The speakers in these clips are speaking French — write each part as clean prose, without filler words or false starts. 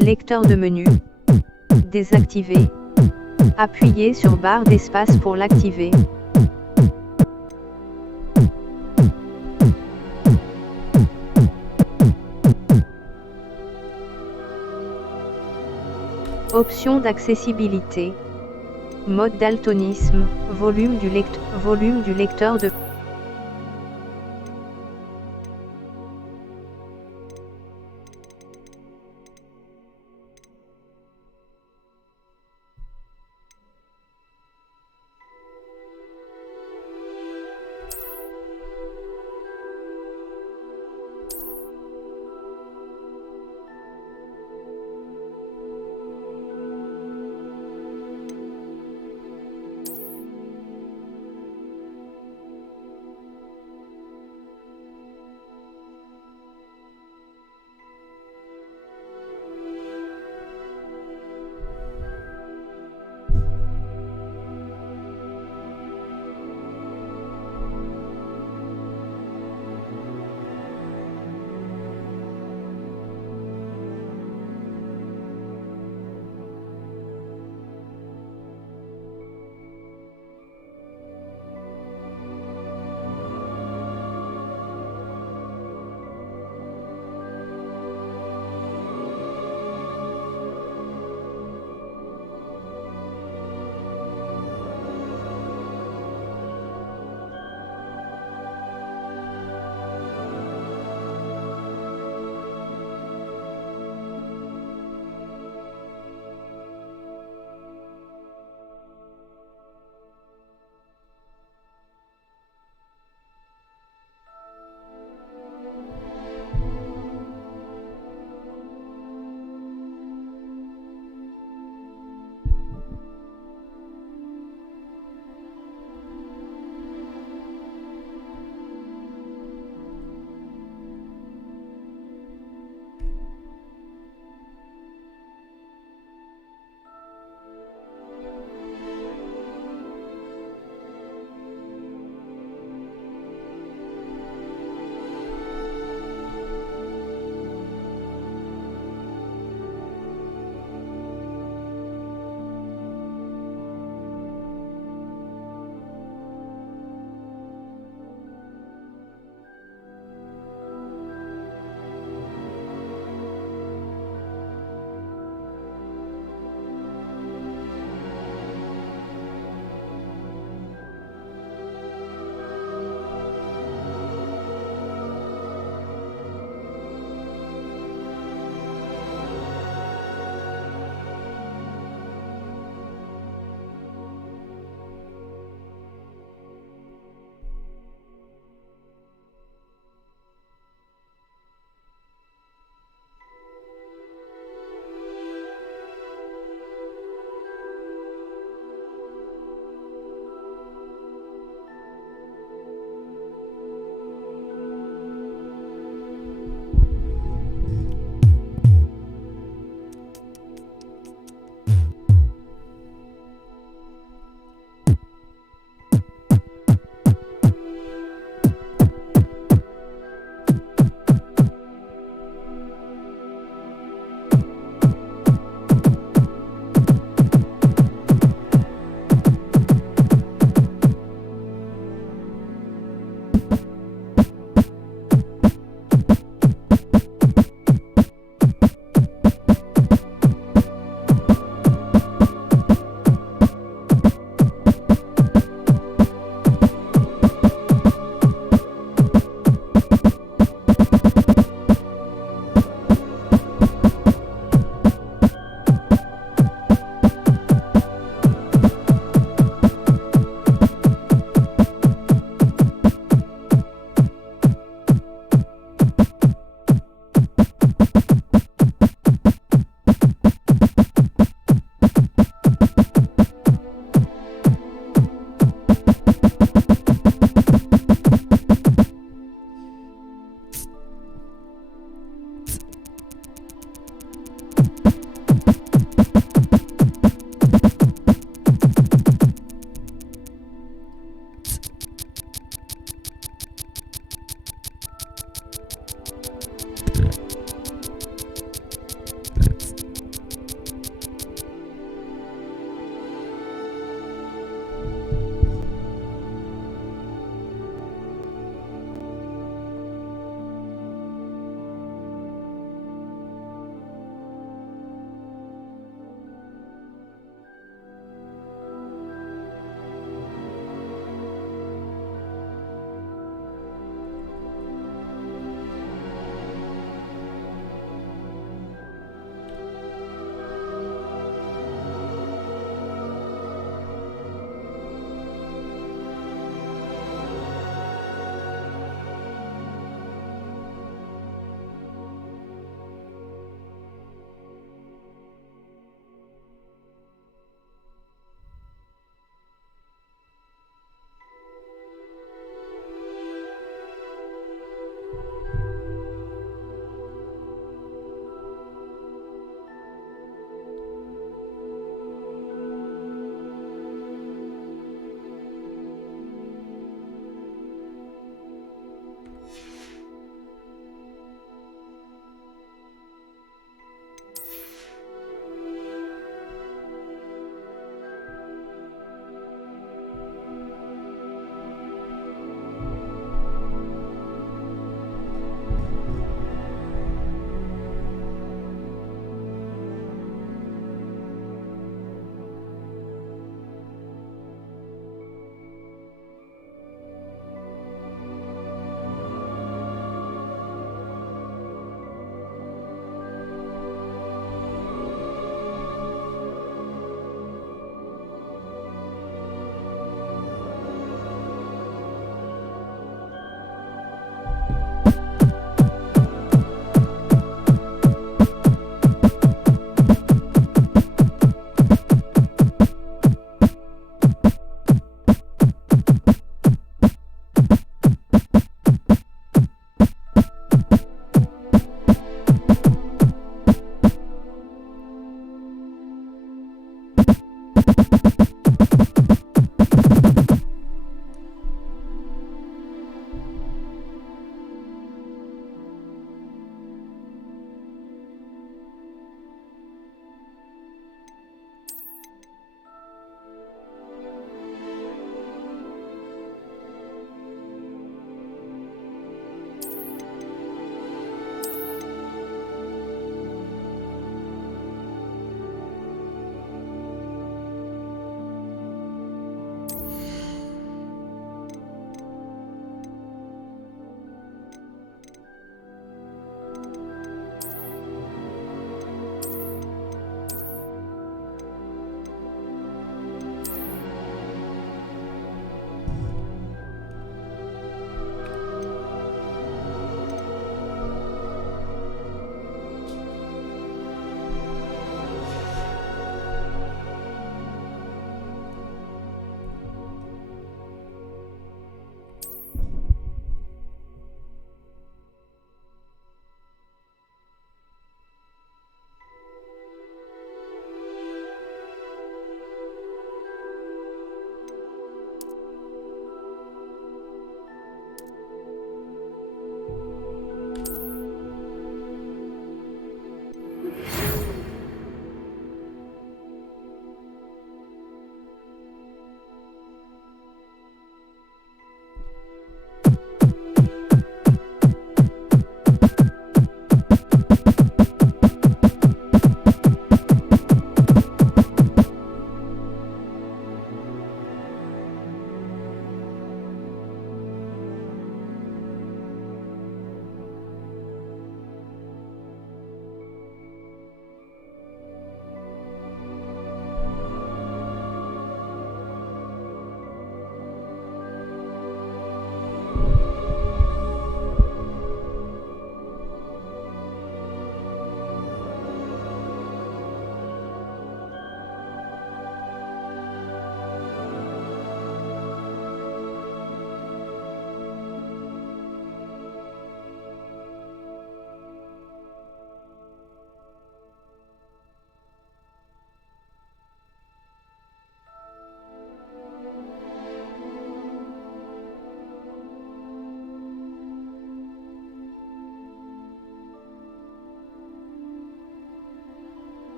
Lecteur de menu. Désactivé. Appuyez sur barre d'espace pour l'activer. Options d'accessibilité. Mode daltonisme, volume du lecteur de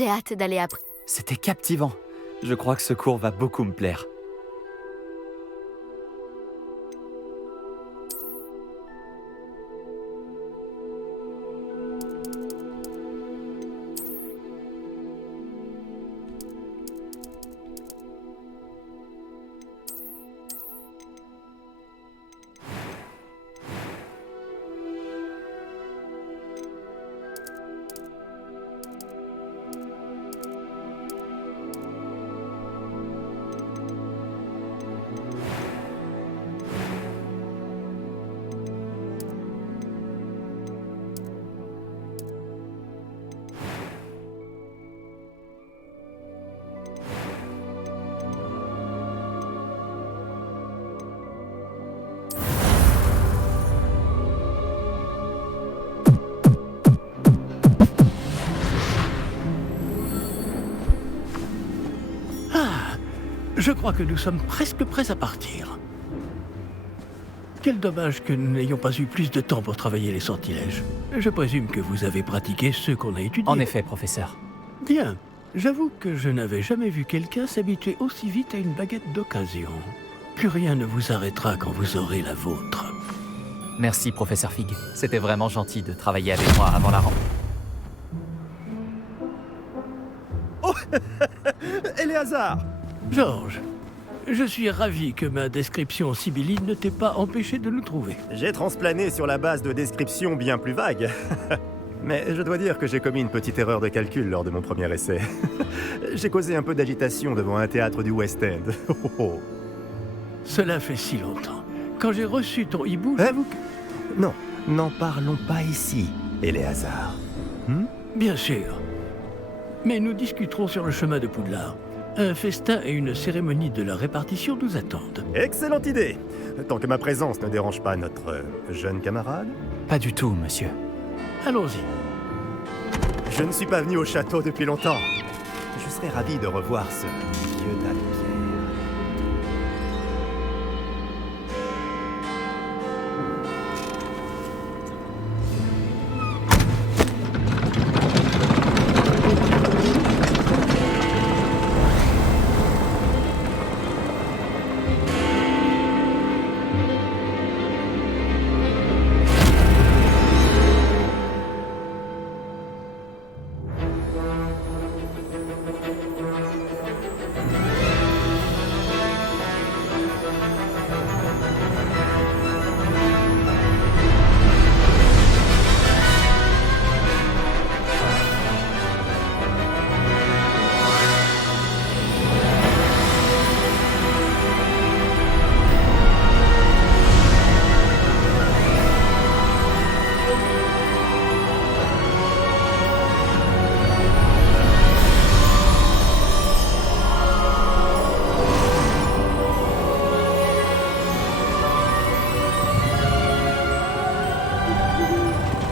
J'ai hâte d'aller après. C'était captivant. Je crois que ce cours va beaucoup me plaire. Je crois que nous sommes presque prêts à partir. Quel dommage que nous n'ayons pas eu plus de temps pour travailler les sortilèges. Je présume que vous avez pratiqué ceux qu'on a étudiés. En effet, professeur. Bien. J'avoue que je n'avais jamais vu quelqu'un s'habituer aussi vite à une baguette d'occasion. Plus rien ne vous arrêtera quand vous aurez la vôtre. Merci, professeur Fig. C'était vraiment gentil de travailler avec moi avant la rentrée. Oh Éléazar! Georges, je suis ravi que ma description sibylline ne t'ait pas empêché de nous trouver. J'ai transplané sur la base de descriptions bien plus vagues. Mais je dois dire que j'ai commis une petite erreur de calcul lors de mon premier essai. J'ai causé un peu d'agitation devant un théâtre du West End. Cela fait si longtemps. Quand j'ai reçu ton hibou, j'avoue que... Non, n'en parlons pas ici, Éléazar. Bien sûr. Mais nous discuterons sur le chemin de Poudlard. Un festin et une cérémonie de la répartition nous attendent. Excellente idée! Tant que ma présence ne dérange pas notre jeune camarade. Pas du tout, monsieur. Allons-y. Je ne suis pas venu au château depuis longtemps. Je serais ravi de revoir ce vieux tas de pierre.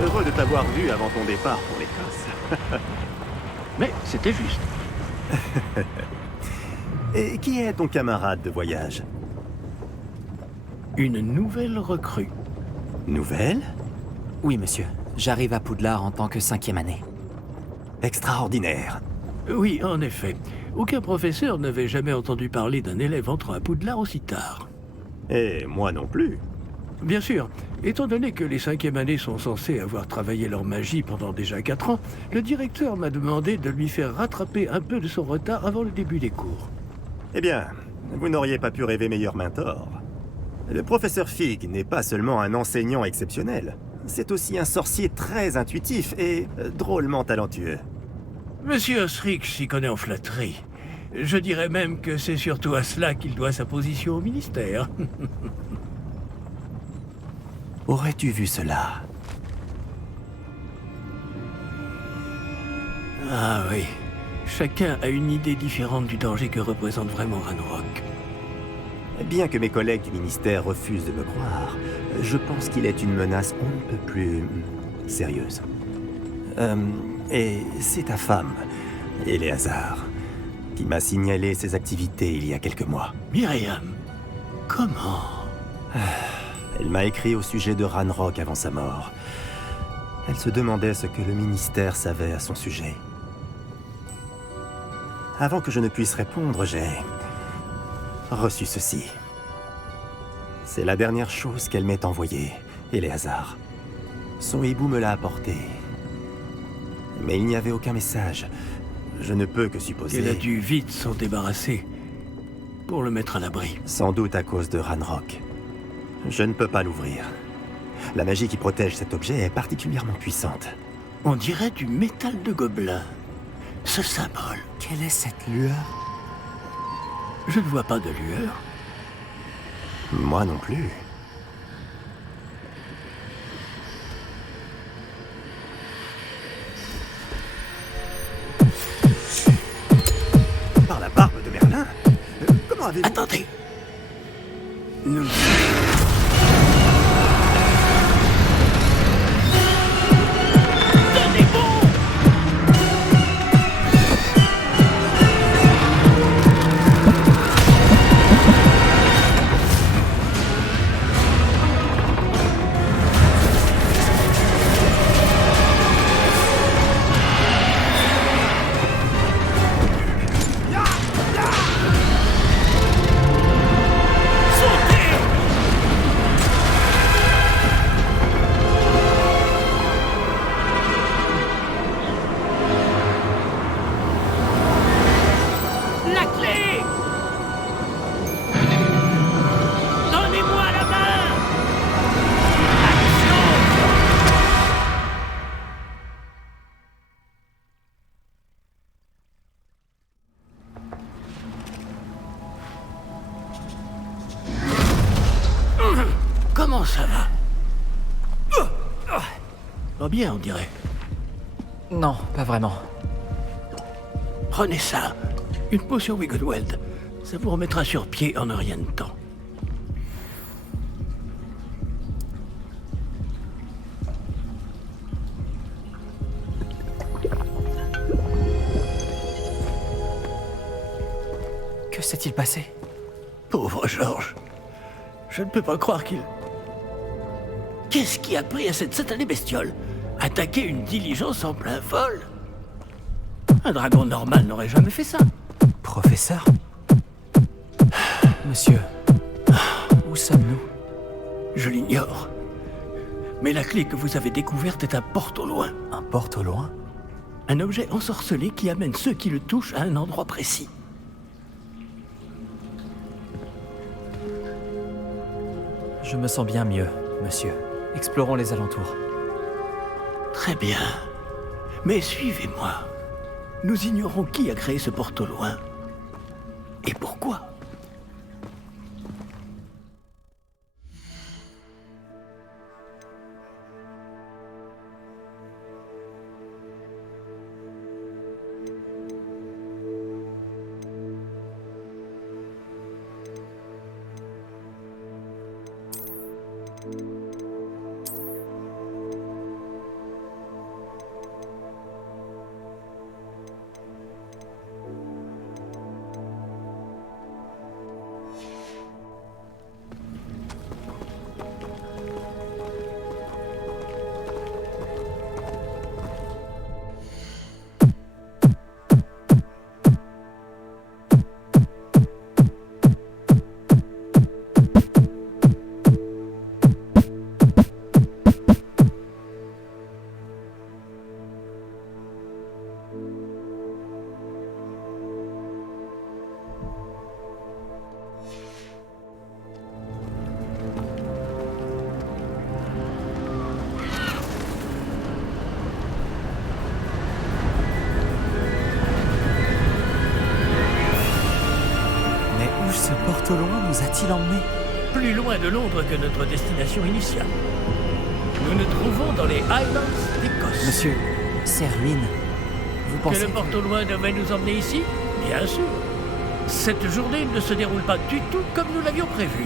Heureux de t'avoir vu avant ton départ pour l'Écosse. Mais c'était juste. Et qui est ton camarade de voyage? Une nouvelle recrue. Nouvelle? Oui, monsieur. J'arrive à Poudlard en tant que 5e année. Extraordinaire. Oui, en effet. Aucun professeur n'avait jamais entendu parler d'un élève entrant à Poudlard aussi tard. Et moi non plus. Bien sûr, étant donné que les 5e années sont censées avoir travaillé leur magie pendant déjà 4 ans, le directeur m'a demandé de lui faire rattraper un peu de son retard avant le début des cours. Eh bien, vous n'auriez pas pu rêver meilleur mentor. Le professeur Fig n'est pas seulement un enseignant exceptionnel, c'est aussi un sorcier très intuitif et drôlement talentueux. Monsieur Osric s'y connaît en flatterie. Je dirais même que c'est surtout à cela qu'il doit sa position au ministère. Aurais-tu vu cela? Ah oui, chacun a une idée différente du danger que représente vraiment Ranrock. Bien que mes collègues du ministère refusent de me croire, je pense qu'il est une menace on ne peut plus sérieuse. Et c'est ta femme, Éléazar, qui m'a signalé ses activités il y a quelques mois. Myriam, comment? Elle m'a écrit au sujet de Ranrock avant sa mort. Elle se demandait ce que le ministère savait à son sujet. Avant que je ne puisse répondre, j'ai reçu ceci. C'est la dernière chose qu'elle m'ait envoyée, Éléazar. Son hibou me l'a apporté. Mais il n'y avait aucun message. Je ne peux que supposer... qu'elle a dû vite s'en débarrasser pour le mettre à l'abri. Sans doute à cause de Ranrock. Je ne peux pas l'ouvrir. La magie qui protège cet objet est particulièrement puissante. On dirait du métal de gobelin. Ce symbole. Quelle est cette lueur? Je ne vois pas de lueur. Moi non plus. Par la barbe de Merlin? Comment avez-vous... Attendez. Nous... Tenez bon! La clé! Donnez-moi la main! Action! Comment ça va? Va bien, on dirait. Non, pas vraiment. Prenez ça. Une potion Wiggleweld. Ça vous remettra sur pied en un rien de temps. Que s'est-il passé? Pauvre Georges. Je ne peux pas croire qu'il... Qu'est-ce qui a pris à cette satanée bestiole? Attaquer une diligence en plein vol? Un dragon normal n'aurait jamais fait ça. Professeur? Monsieur, où sommes-nous? Je l'ignore. Mais la clé que vous avez découverte est un porte au loin. Un porte au loin? Un objet ensorcelé qui amène ceux qui le touchent à un endroit précis. Je me sens bien mieux, monsieur. Explorons les alentours. Très bien. Mais suivez-moi. Nous ignorons qui a créé ce porte au loin. Et pourquoi? Ce porte au loin nous a-t-il emmenés? Plus loin de Londres que notre destination initiale. Nous nous trouvons dans les Highlands d'Écosse. Monsieur, ces ruines, vous pensez... Que le porte au loin devait nous emmener ici? Bien sûr. Cette journée ne se déroule pas du tout comme nous l'avions prévu.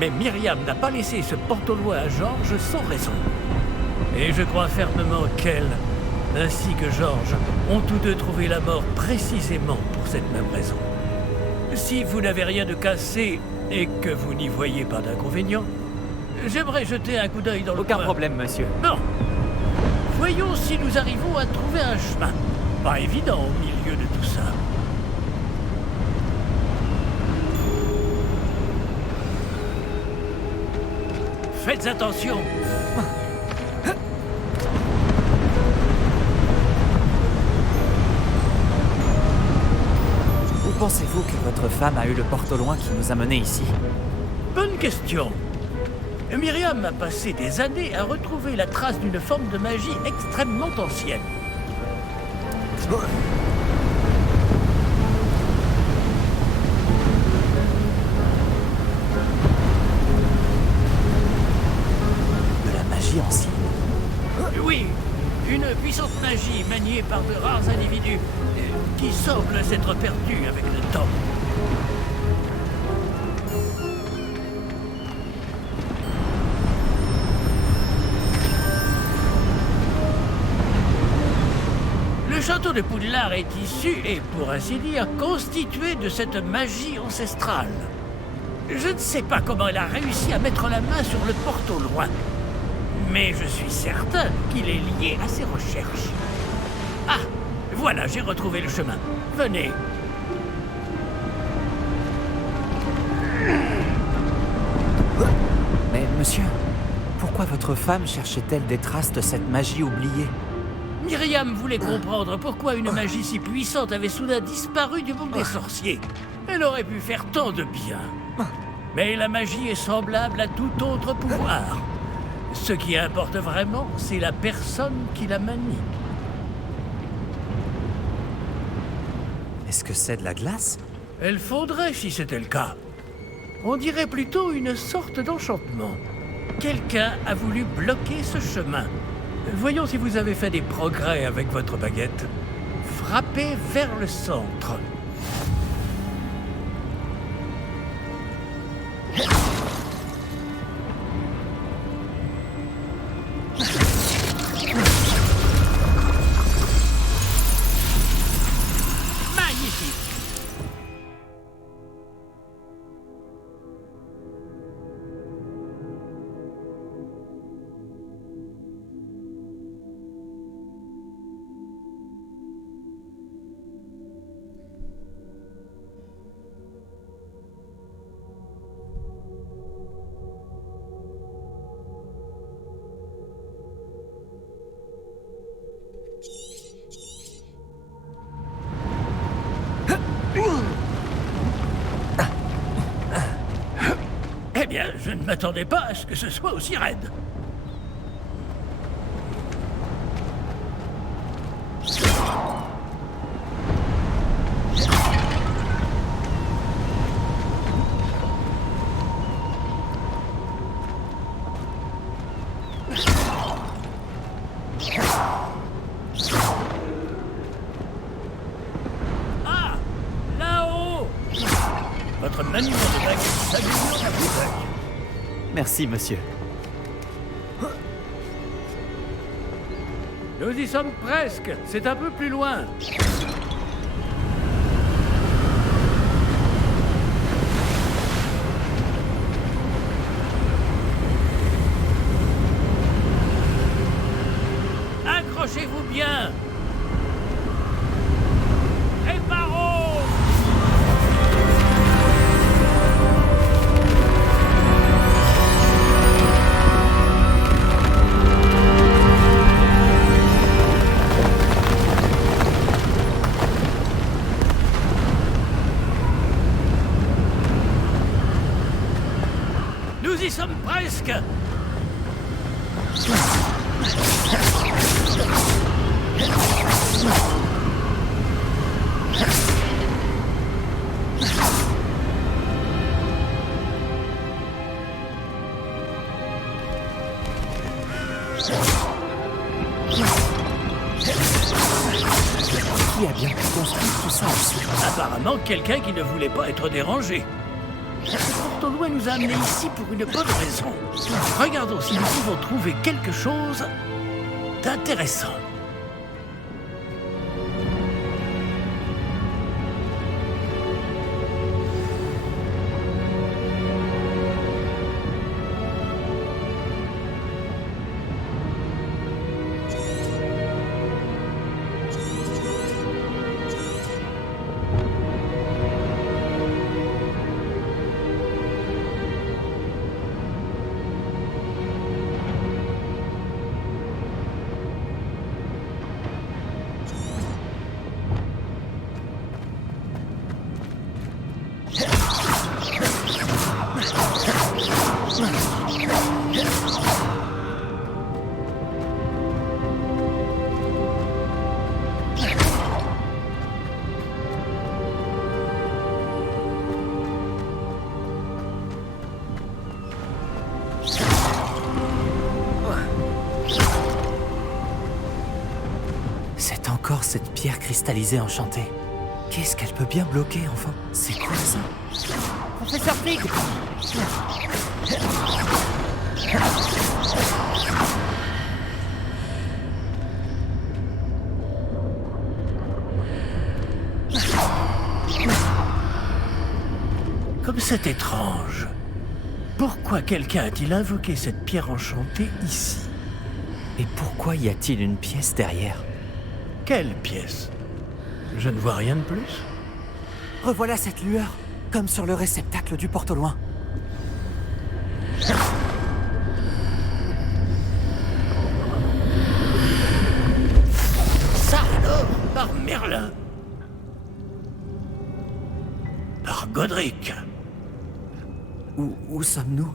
Mais Myriam n'a pas laissé ce porte au loin à Georges sans raison. Et je crois fermement qu'elle, ainsi que Georges, ont tous deux trouvé la mort précisément pour cette même raison. Si vous n'avez rien de cassé et que vous n'y voyez pas d'inconvénient, j'aimerais jeter un coup d'œil dans le Aucun coin. problème, monsieur. Non. Voyons si nous arrivons à trouver un chemin. Pas évident au milieu de tout ça. Faites attention. Où pensez-vous que votre femme a eu le porte au loin qui nous a menés ici? Bonne question. Myriam a passé des années à retrouver la trace d'une forme de magie extrêmement ancienne. De la magie ancienne? Oui, une puissante magie maniée par de rares individus qui semble s'être perdue avec le temps. Le château de Poudlard est issu et, pour ainsi dire, constitué de cette magie ancestrale. Je ne sais pas comment elle a réussi à mettre la main sur le porte au loin, mais je suis certain qu'il est lié à ses recherches. Ah, voilà, j'ai retrouvé le chemin. Venez. Mais monsieur, pourquoi votre femme cherchait-elle des traces de cette magie oubliée? Myriam voulait comprendre pourquoi une magie si puissante avait soudain disparu du monde des sorciers. Elle aurait pu faire tant de bien. Mais la magie est semblable à tout autre pouvoir. Ce qui importe vraiment, c'est la personne qui la manie. Est-ce que c'est de la glace? Elle faudrait si c'était le cas. On dirait plutôt une sorte d'enchantement. Quelqu'un a voulu bloquer ce chemin. Voyons si vous avez fait des progrès avec votre baguette. Frappez vers le centre. Magnifique! Eh bien, je ne m'attendais pas à ce que ce soit aussi raide. Ah! Là-haut! Votre maniement de baguette s'améliore à vue d'œil. Merci, monsieur. Nous y sommes presque. C'est un peu plus loin. Accrochez-vous bien. Réparons! Nous y sommes presque. Qui a bien pu construire tout ça aussi? Apparemment, quelqu'un qui ne voulait pas être dérangé. Ce porte au loin nous a amenés ici pour une bonne raison. Regardons si nous pouvons trouver quelque chose d'intéressant. Cette pierre cristallisée enchantée. Qu'est-ce qu'elle peut bien bloquer, enfin? C'est quoi ça? Professeur Fig! Comme c'est étrange. Pourquoi quelqu'un a-t-il invoqué cette pierre enchantée ici? Et pourquoi y a-t-il une pièce derrière? Quelle pièce? Je ne vois rien de plus. Revoilà cette lueur, comme sur le réceptacle du porte au loin. Ça alors, par Merlin. Par Godric. Où sommes-nous?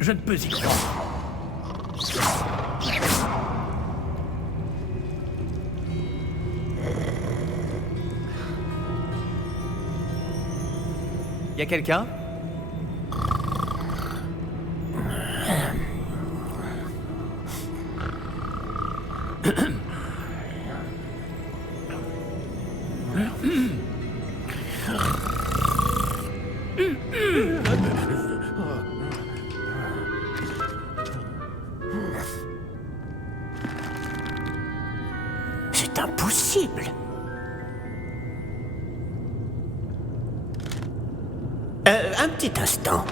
Je ne peux y croire. Y a quelqu'un? C'est impossible! Un petit instant.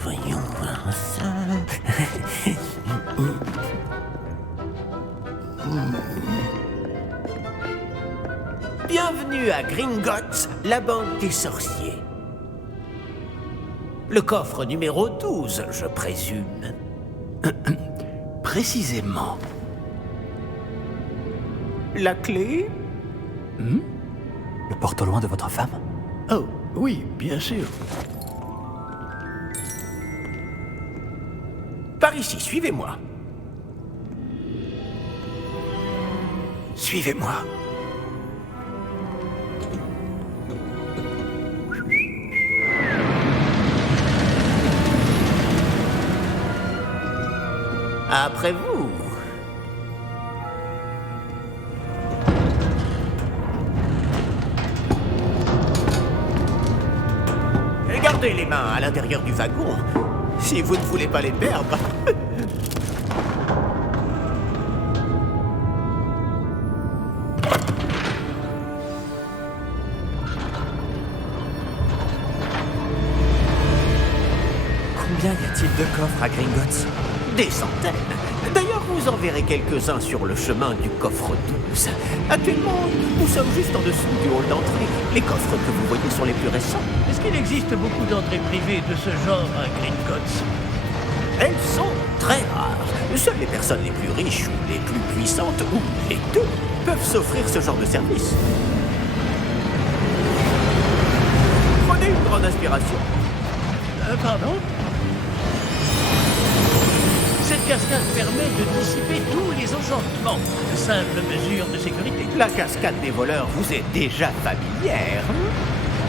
Voyons voir ça. Bienvenue à Gringotts, la banque des sorciers. Le coffre numéro 12, je présume. Précisément. La clé? Le porte au loin de votre femme? Oh, oui, bien sûr. Par ici, suivez-moi. Suivez-moi. Après vous. Et gardez les mains à l'intérieur du wagon, si vous ne voulez pas les perdre. Combien y a-t-il de coffres à Gringotts? Des centaines. D'ailleurs, vous en verrez quelques-uns sur le chemin du coffre 12. Actuellement, nous sommes juste en dessous du hall d'entrée. Les coffres que vous voyez sont les plus récents. Est-ce qu'il existe beaucoup d'entrées privées de ce genre à Gringotts? Elles sont très rares. Seules les personnes les plus riches ou les plus puissantes, ou les deux, peuvent s'offrir ce genre de service. Prenez une grande inspiration. Pardon? Cette cascade permet de dissiper tous les enchantements. Simple mesure de sécurité. La cascade des voleurs vous est déjà familière.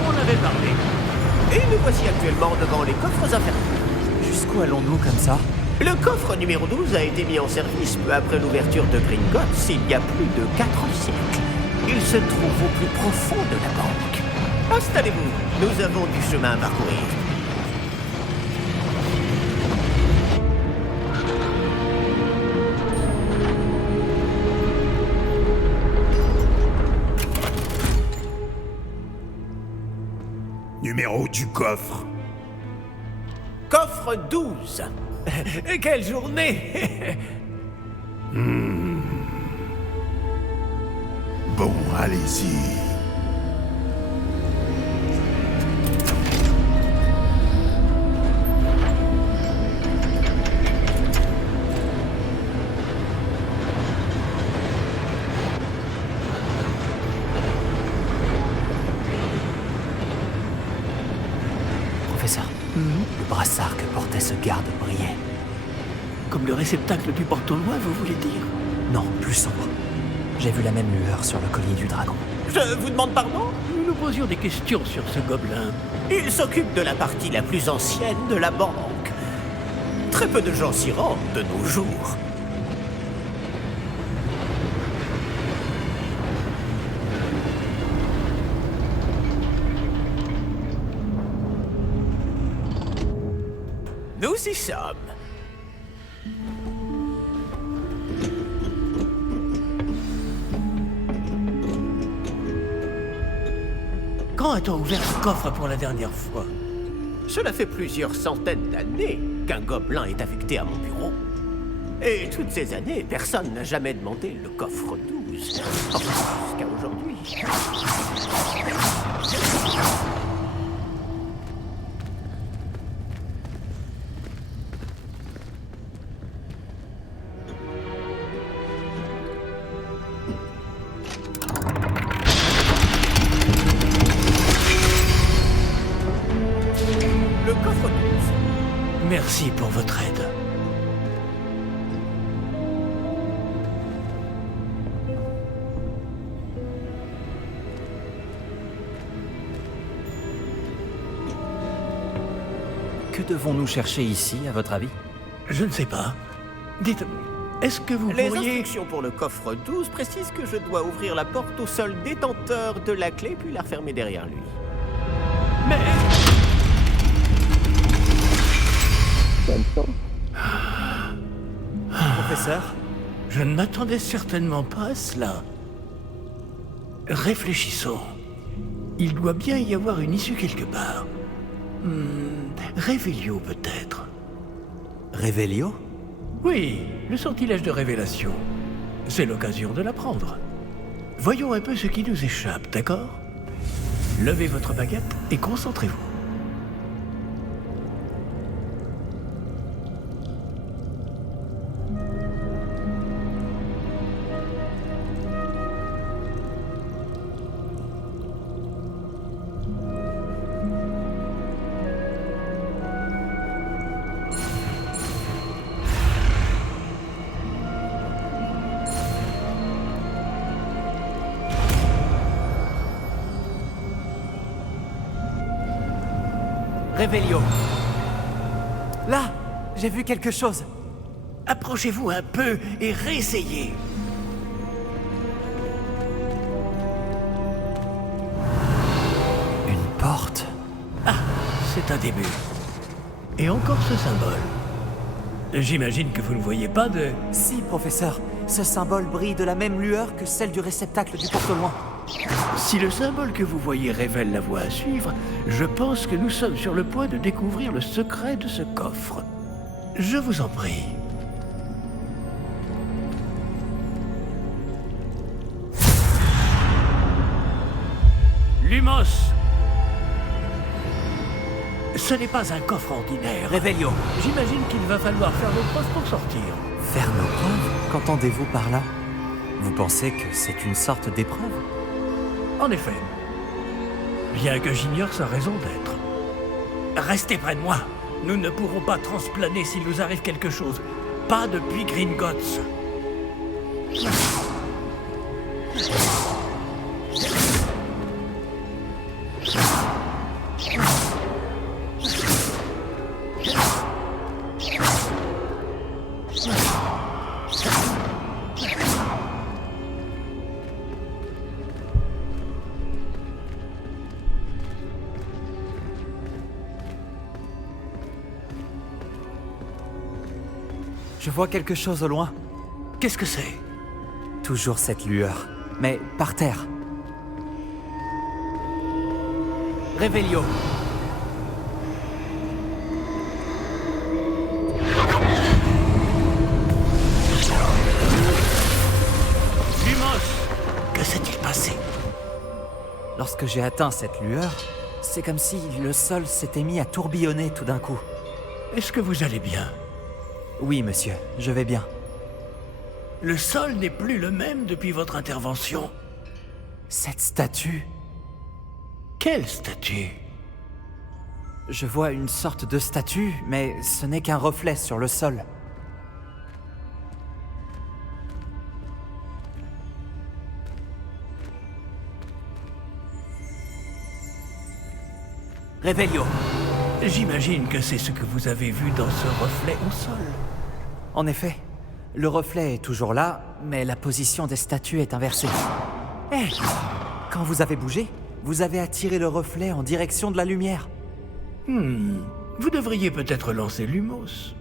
On avait parlé. Et nous voici actuellement devant les coffres infernaux. Jusqu'où allons-nous comme ça? Le coffre numéro 12 a été mis en service peu après l'ouverture de Gringotts il y a plus de 4 siècles. Il se trouve au plus profond de la banque. Installez-vous, nous avons du chemin à parcourir. Numéro du coffre. Coffre 12. Quelle journée! Bon, allez-y. Professeur, le brassard que portait ce garde brillait. Comme le réceptacle du porte au loin, vous voulez dire? Non, plus sombre. J'ai vu la même lueur sur le collier du dragon. Je vous demande pardon? Nous nous posions des questions sur ce gobelin. Il s'occupe de la partie la plus ancienne de la banque. Très peu de gens s'y rendent de nos jours. y sommes. Quand a-t-on ouvert ce coffre pour la dernière fois? Cela fait plusieurs centaines d'années qu'un gobelin est affecté à mon bureau. Et toutes ces années, personne n'a jamais demandé le coffre 12. Enfin, jusqu'à aujourd'hui. Le coffre 12. Merci pour votre aide. Que devons-nous chercher ici, à votre avis? Je ne sais pas. Dites, est-ce que vous Les pourriez... instructions pour le coffre 12 précisent que je dois ouvrir la porte au seul détenteur de la clé puis la refermer derrière lui. Mais... Professeur? Je ne m'attendais certainement pas à cela. Réfléchissons. Il doit bien y avoir une issue quelque part. Révélio peut-être. Révélio? Oui, le sortilège de révélation. C'est l'occasion de l'apprendre. Voyons un peu ce qui nous échappe, d'accord? Levez votre baguette et concentrez-vous. Révélio. Là, j'ai vu quelque chose. Approchez-vous un peu et réessayez. Une porte. Ah, c'est un début. Et encore ce symbole. J'imagine que vous ne voyez pas de... Si, professeur. Ce symbole brille de la même lueur que celle du réceptacle du porte-loin. Si le symbole que vous voyez révèle la voie à suivre, je pense que nous sommes sur le point de découvrir le secret de ce coffre. Je vous en prie. Lumos! Ce n'est pas un coffre ordinaire. Révélio. J'imagine qu'il va falloir faire nos preuves pour sortir. Faire nos preuves? Qu'entendez-vous par là? Vous pensez que c'est une sorte d'épreuve? En effet. Bien que j'ignore sa raison d'être. Restez près de moi. Nous ne pourrons pas transplaner s'il nous arrive quelque chose. Pas depuis Gringotts. Je vois quelque chose au loin. Qu'est-ce que c'est? Toujours cette lueur. Mais par terre. Révélio. Lumos! Que s'est-il passé? Lorsque j'ai atteint cette lueur, c'est comme si le sol s'était mis à tourbillonner tout d'un coup. Est-ce que vous allez bien? Oui, monsieur, je vais bien. Le sol n'est plus le même depuis votre intervention. Cette statue... Quelle statue? Je vois une sorte de statue, mais ce n'est qu'un reflet sur le sol. Révélio. J'imagine que c'est ce que vous avez vu dans ce reflet au sol. En effet, le reflet est toujours là, mais la position des statues est inversée. Hé! Quand vous avez bougé, vous avez attiré le reflet en direction de la lumière. Vous devriez peut-être lancer Lumos.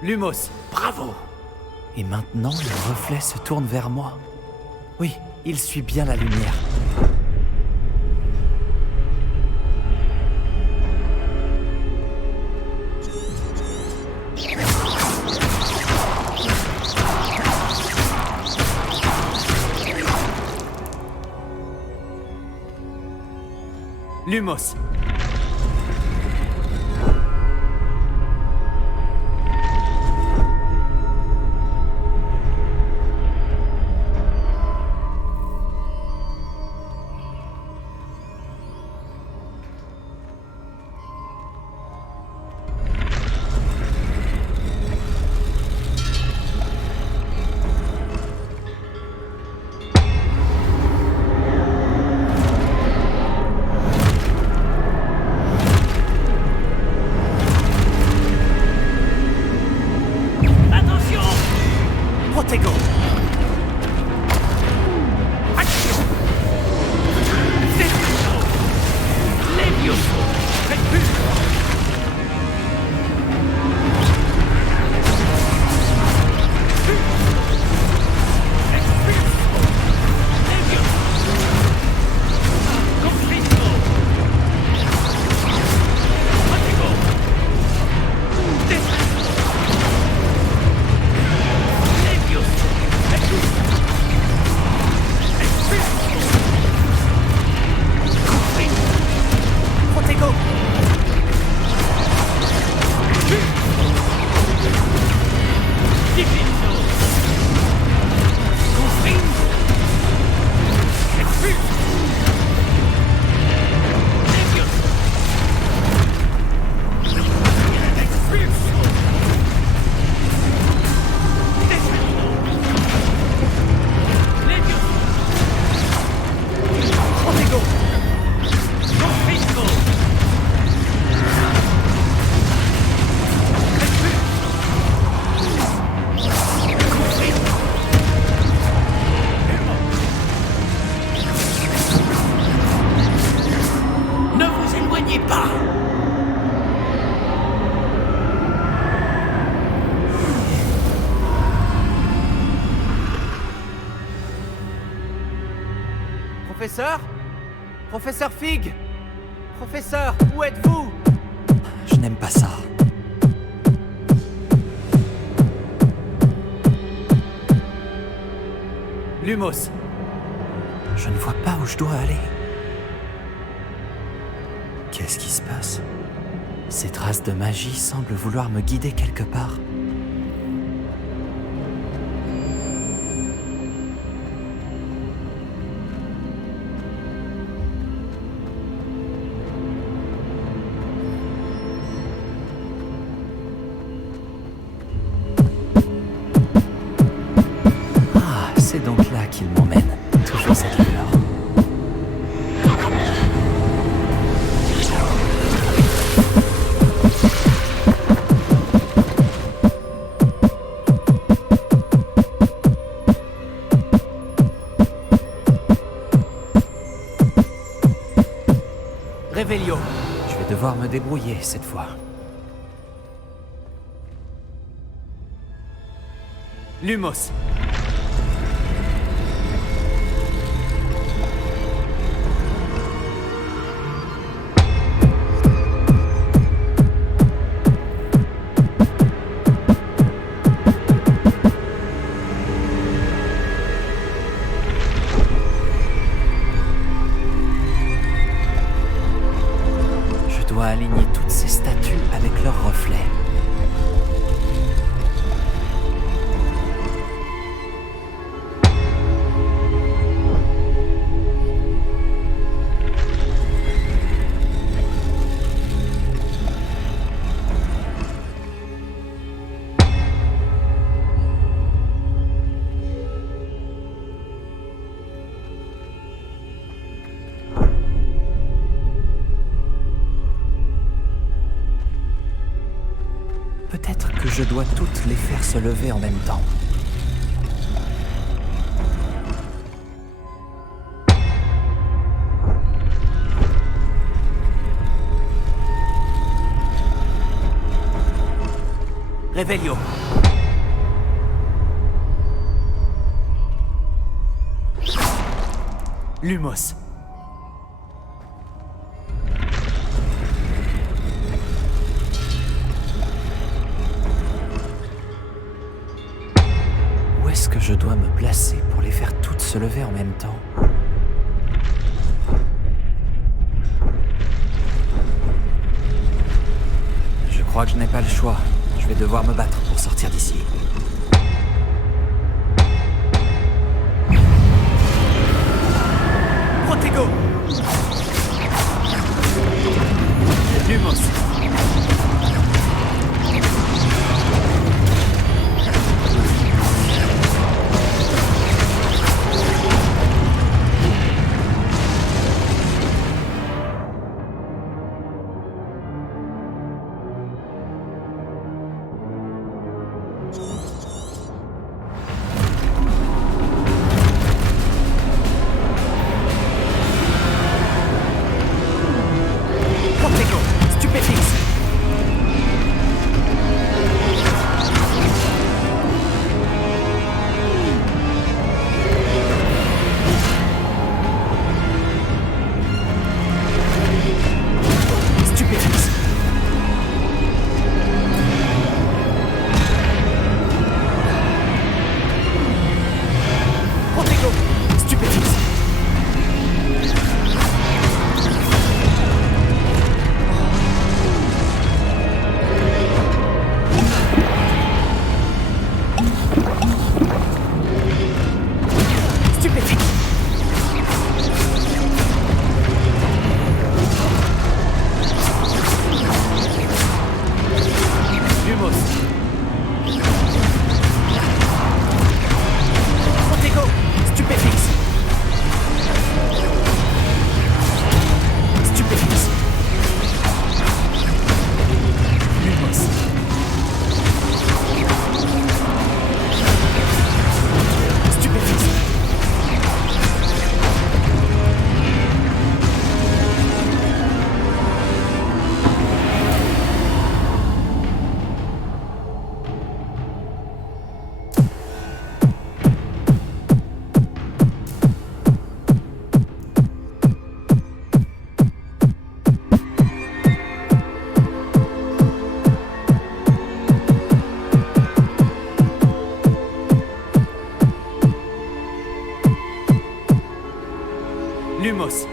Lumos, Bravo! et maintenant le reflet se tourne vers moi. Oui, il suit bien la lumière. Lumos. Protego! Action! Destruction! Levioso! Repulso! Expulso! Levioso! Confisco! Protego! Destruction! Levioso! Expulso! Confisco! Protego! Difficile! Confisco! Expulso! Levioso! Expulso! Destruction! Levioso! Protego! Confisco! Ne vous éloignez pas! Professeur? Professeur Fig? Professeur, où êtes-vous? Je n'aime pas ça. Lumos. Je ne vois pas où je dois aller. Qu'est-ce qui se passe? Ces traces de magie semblent vouloir me guider quelque part. Ah, c'est donc là qu'il m'emmène. Toujours cette lueur. Revelio. Je vais devoir me débrouiller cette fois. Lumos. Je dois aligner toutes ces statues avec leurs reflets. je dois toutes les faire se lever en même temps. Revelio. Lumos. Où est-ce que je dois me placer pour les faire toutes se lever en même temps? Je crois que je n'ai pas le choix. Je vais devoir me battre pour sortir d'ici. Protego! Lumos. Lumos.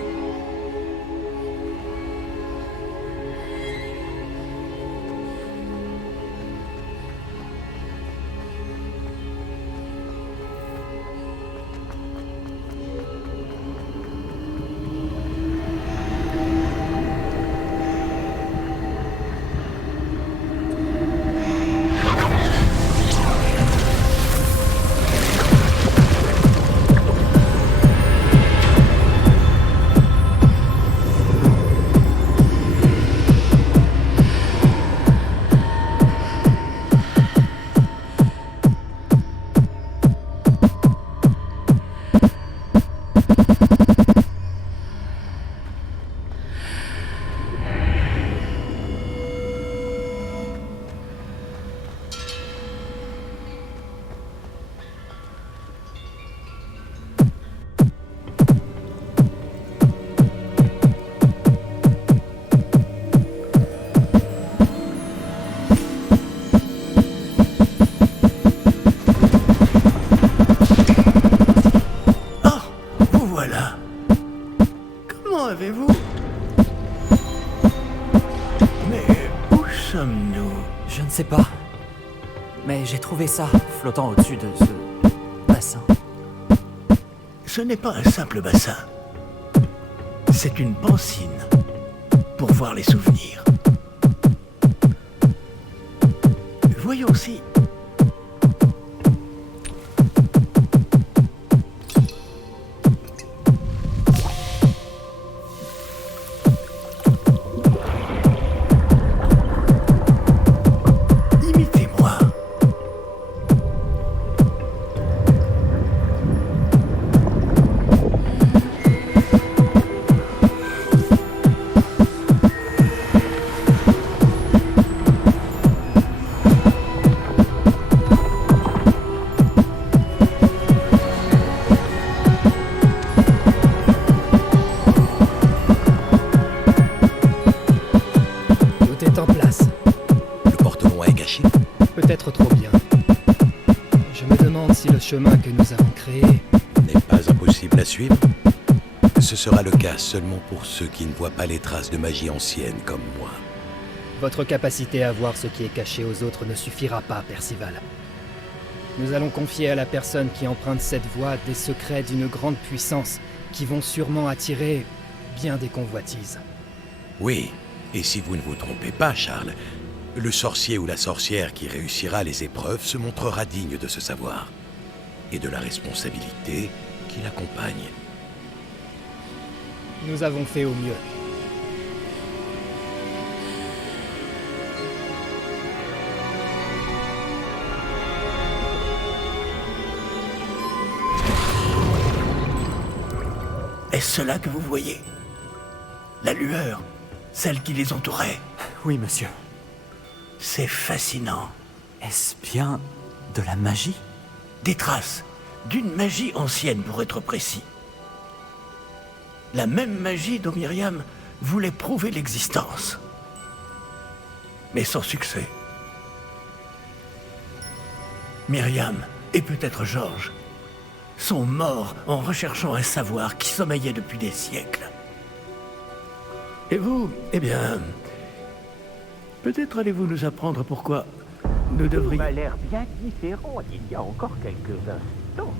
avez-vous? Mais où sommes-nous? Je ne sais pas. Mais j'ai trouvé ça flottant au-dessus de ce bassin. Ce n'est pas un simple bassin. C'est une pancine pour voir les souvenirs. Voyons si... Imitez-moi. si le chemin que nous avons créé... n'est pas impossible à suivre, ce sera le cas seulement pour ceux qui ne voient pas les traces de magie ancienne comme moi. Votre capacité à voir ce qui est caché aux autres ne suffira pas, Percival. Nous allons confier à la personne qui emprunte cette voie des secrets d'une grande puissance qui vont sûrement attirer bien des convoitises. Oui, et si vous ne vous trompez pas, Charles, le sorcier ou la sorcière qui réussira les épreuves se montrera digne de ce savoir et de la responsabilité qui l'accompagne. Nous avons fait au mieux. Est-ce cela que vous voyez? La lueur, celle qui les entourait. Oui, monsieur. C'est fascinant. Est-ce bien de la magie? Des traces d'une magie ancienne, pour être précis. La même magie dont Myriam voulait prouver l'existence. Mais sans succès. Myriam, et peut-être Georges, sont morts en recherchant un savoir qui sommeillait depuis des siècles. Et vous, eh bien... peut-être allez-vous nous apprendre pourquoi nous devrions... Ça a l'air bien différent d'il y a encore quelques instants.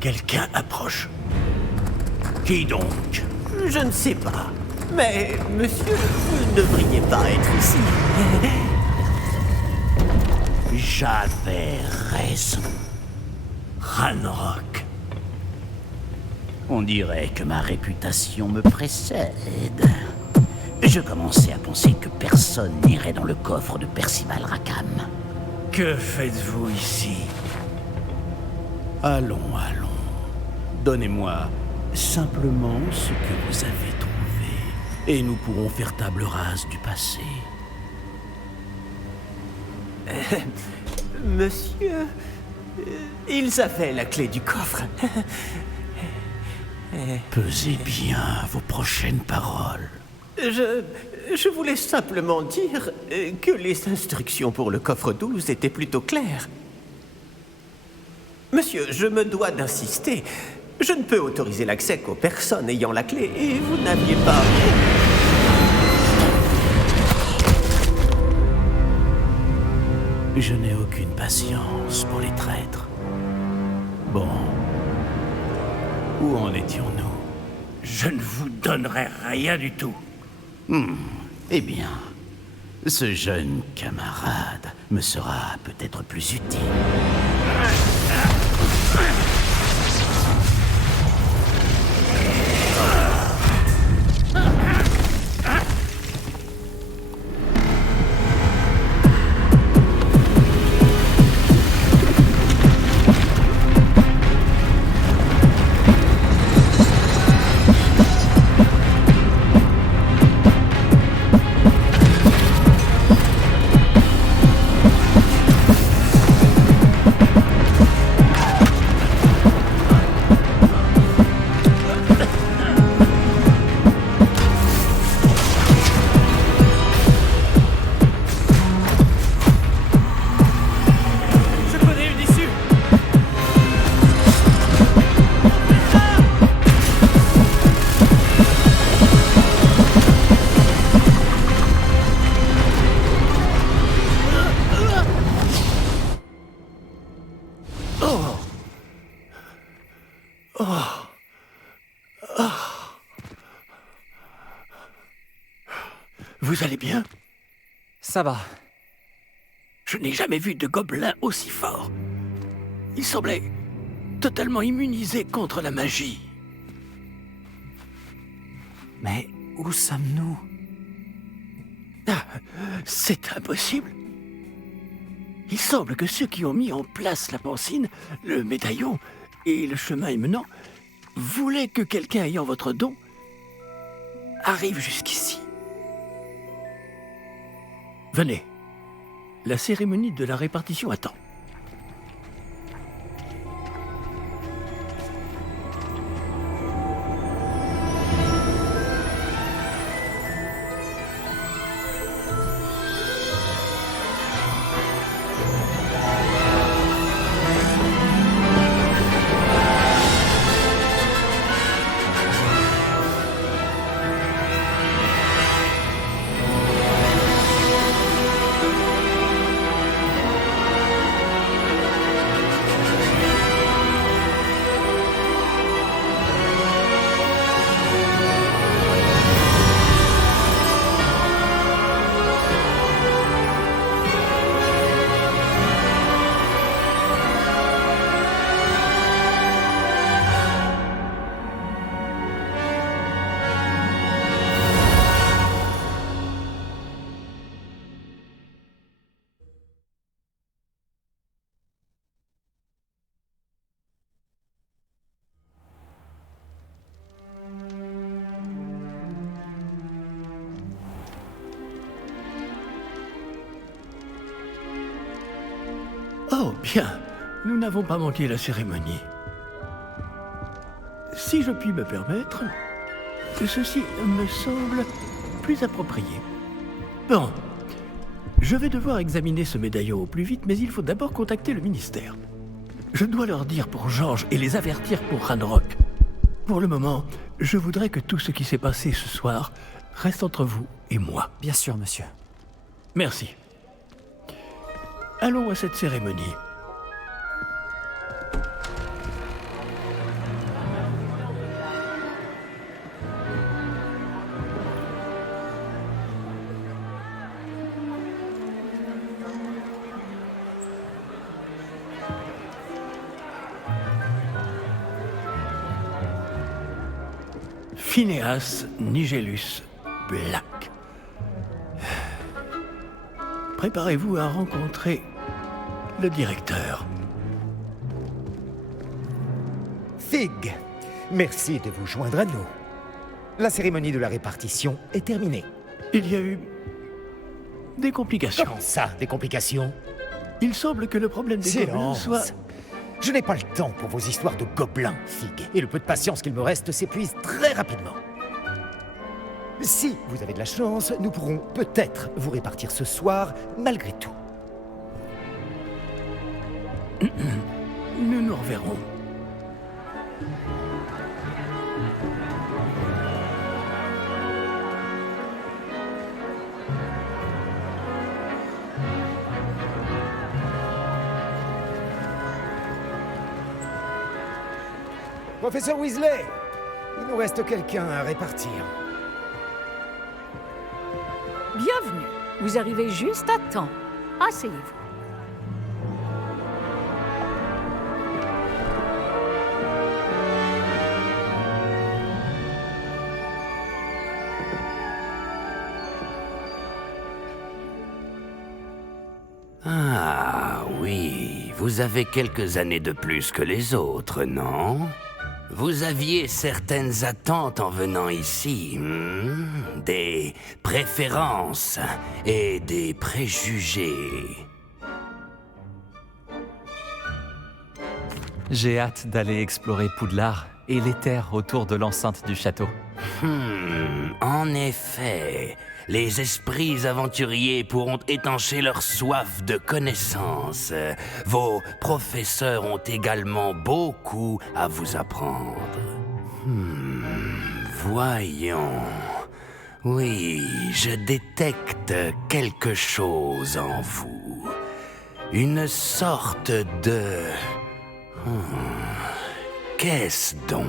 Quelqu'un approche. Qui donc? Je ne sais pas. Mais, monsieur, vous ne devriez pas être ici. J'avais raison. Ranrock. On dirait que ma réputation me précède. Je commençais à penser que personne n'irait dans le coffre de Percival Rackham. Que faites-vous ici? Allons. Donnez-moi simplement ce que vous avez trouvé, et nous pourrons faire table rase du passé. Monsieur, ils avaient la clé du coffre. Pesez bien vos prochaines paroles. Je voulais simplement dire que les instructions pour le coffre 12 étaient plutôt claires. Monsieur, je me dois d'insister. Je ne peux autoriser l'accès qu'aux personnes ayant la clé, et vous n'aviez pas... Je n'ai aucune patience pour les traîtres. Bon. Où en étions-nous? Je ne vous donnerai rien du tout. Eh bien, ce jeune camarade me sera peut-être plus utile. Vous allez bien? Ça va. Je n'ai jamais vu de gobelin aussi fort. Il semblait totalement immunisé contre la magie. Mais où sommes-nous? Ah, c'est impossible. Il semble que ceux qui ont mis en place la pancine, le médaillon et le chemin émenant voulaient que quelqu'un ayant votre don arrive jusqu'ici. Venez. La cérémonie de la répartition attend. Oh, bien. Nous n'avons pas manqué la cérémonie. Si je puis me permettre, ceci me semble plus approprié. Bon. Je vais devoir examiner ce médaillon au plus vite, mais il faut d'abord contacter le ministère. Je dois leur dire pour George et les avertir pour Ranrock. Pour le moment, je voudrais que tout ce qui s'est passé ce soir reste entre vous et moi. Bien sûr, monsieur. Merci. Allons à cette cérémonie. Phineas Nigellus Black. Préparez-vous à rencontrer le directeur. Fig, merci de vous joindre à nous. La cérémonie de la répartition est terminée. Il y a eu des complications. Comment ça, des complications? Il semble que le problème des gobelins soit... Je n'ai pas le temps pour vos histoires de gobelins, Fig. Et le peu de patience qu'il me reste s'épuise très rapidement. Si vous avez de la chance, nous pourrons peut-être vous répartir ce soir, malgré tout. Nous nous reverrons. Professeur Weasley, il nous reste quelqu'un à répartir. Bienvenue. Vous arrivez juste à temps. Asseyez-vous. Ah oui, vous avez quelques années de plus que les autres, non? Vous aviez certaines attentes en venant ici, des préférences et des préjugés. J'ai hâte d'aller explorer Poudlard et les terres autour de l'enceinte du château. En effet, les esprits aventuriers pourront étancher leur soif de connaissances. Vos professeurs ont également beaucoup à vous apprendre. Voyons. Oui, je détecte quelque chose en vous. Une sorte de... Qu'est-ce donc?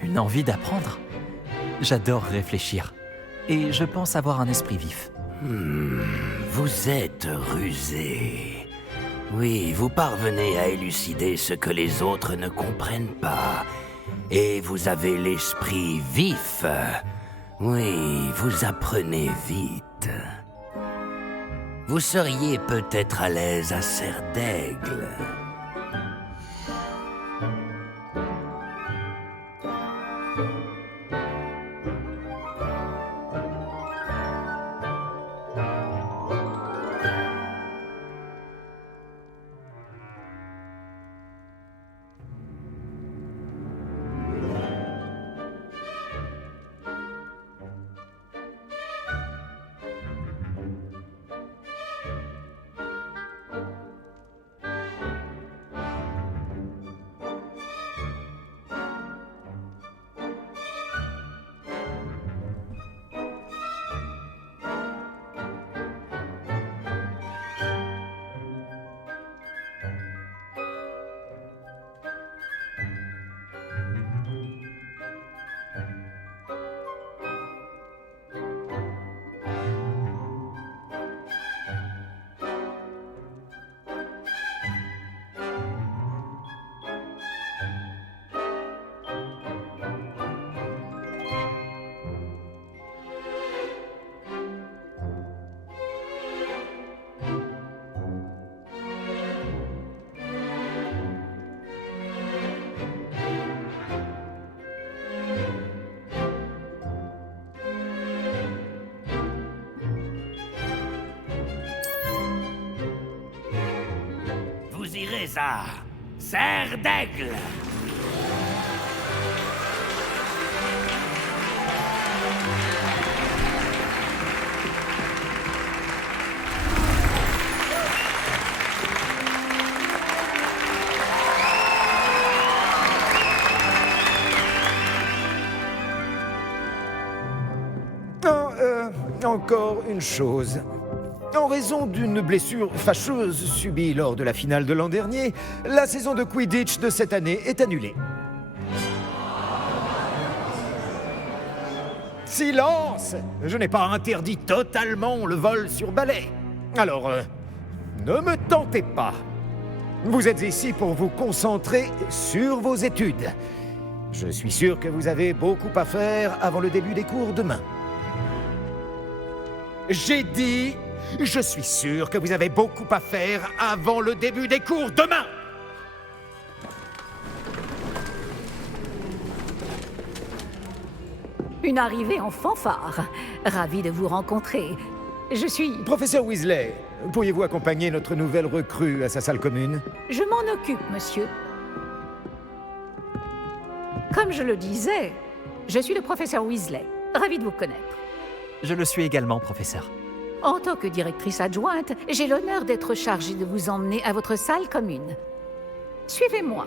Une envie d'apprendre. J'adore réfléchir. Et je pense avoir un esprit vif. Vous êtes rusé. Oui, vous parvenez à élucider ce que les autres ne comprennent pas. Et vous avez l'esprit vif. Oui, vous apprenez vite. Vous seriez peut-être à l'aise à Serre d'Aigle. César, serre d'aigle. Encore une chose. En raison d'une blessure fâcheuse subie lors de la finale de l'an dernier, la saison de Quidditch de cette année est annulée. Silence! Je n'ai pas interdit totalement le vol sur balai. Alors, ne me tentez pas. Vous êtes ici pour vous concentrer sur vos études. Je suis sûr que vous avez beaucoup à faire avant le début des cours demain. J'ai dit, je suis sûr que vous avez beaucoup à faire avant le début des cours demain. Une arrivée en fanfare. Ravi de vous rencontrer. Je suis... Professeur Weasley, pourriez-vous accompagner notre nouvelle recrue à sa salle commune? Je m'en occupe, monsieur. Comme je le disais, je suis le professeur Weasley. Ravi de vous connaître. Je le suis également, professeur. En tant que directrice adjointe, j'ai l'honneur d'être chargée de vous emmener à votre salle commune. Suivez-moi.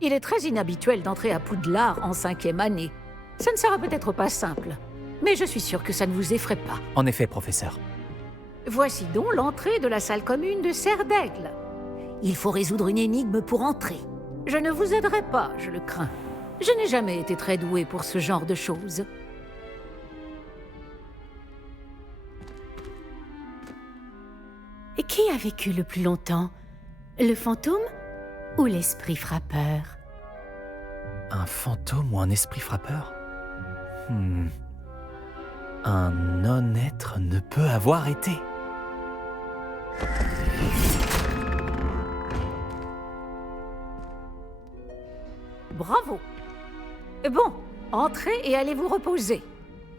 Il est très inhabituel d'entrer à Poudlard en 5e année. Ça ne sera peut-être pas simple, mais je suis sûre que ça ne vous effraie pas. En effet, professeur. Voici donc l'entrée de la salle commune de Serre d'Aigle. Il faut résoudre une énigme pour entrer. Je ne vous aiderai pas, je le crains. Je n'ai jamais été très douée pour ce genre de choses. Et qui a vécu le plus longtemps? Le fantôme ou l'esprit frappeur? Un fantôme ou un esprit frappeur? Un non-être ne peut avoir été. Bravo! Bon, entrez et allez vous reposer.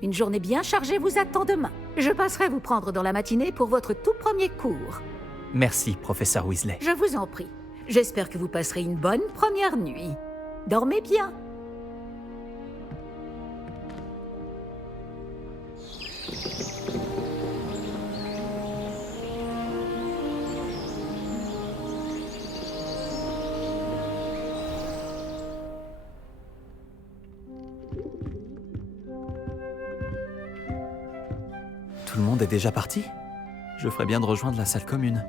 Une journée bien chargée vous attend demain. Je passerai vous prendre dans la matinée pour votre tout premier cours. Merci, professeur Weasley. Je vous en prie. J'espère que vous passerez une bonne première nuit. Dormez bien. Tout le monde est déjà parti? Je ferais bien de rejoindre la salle commune.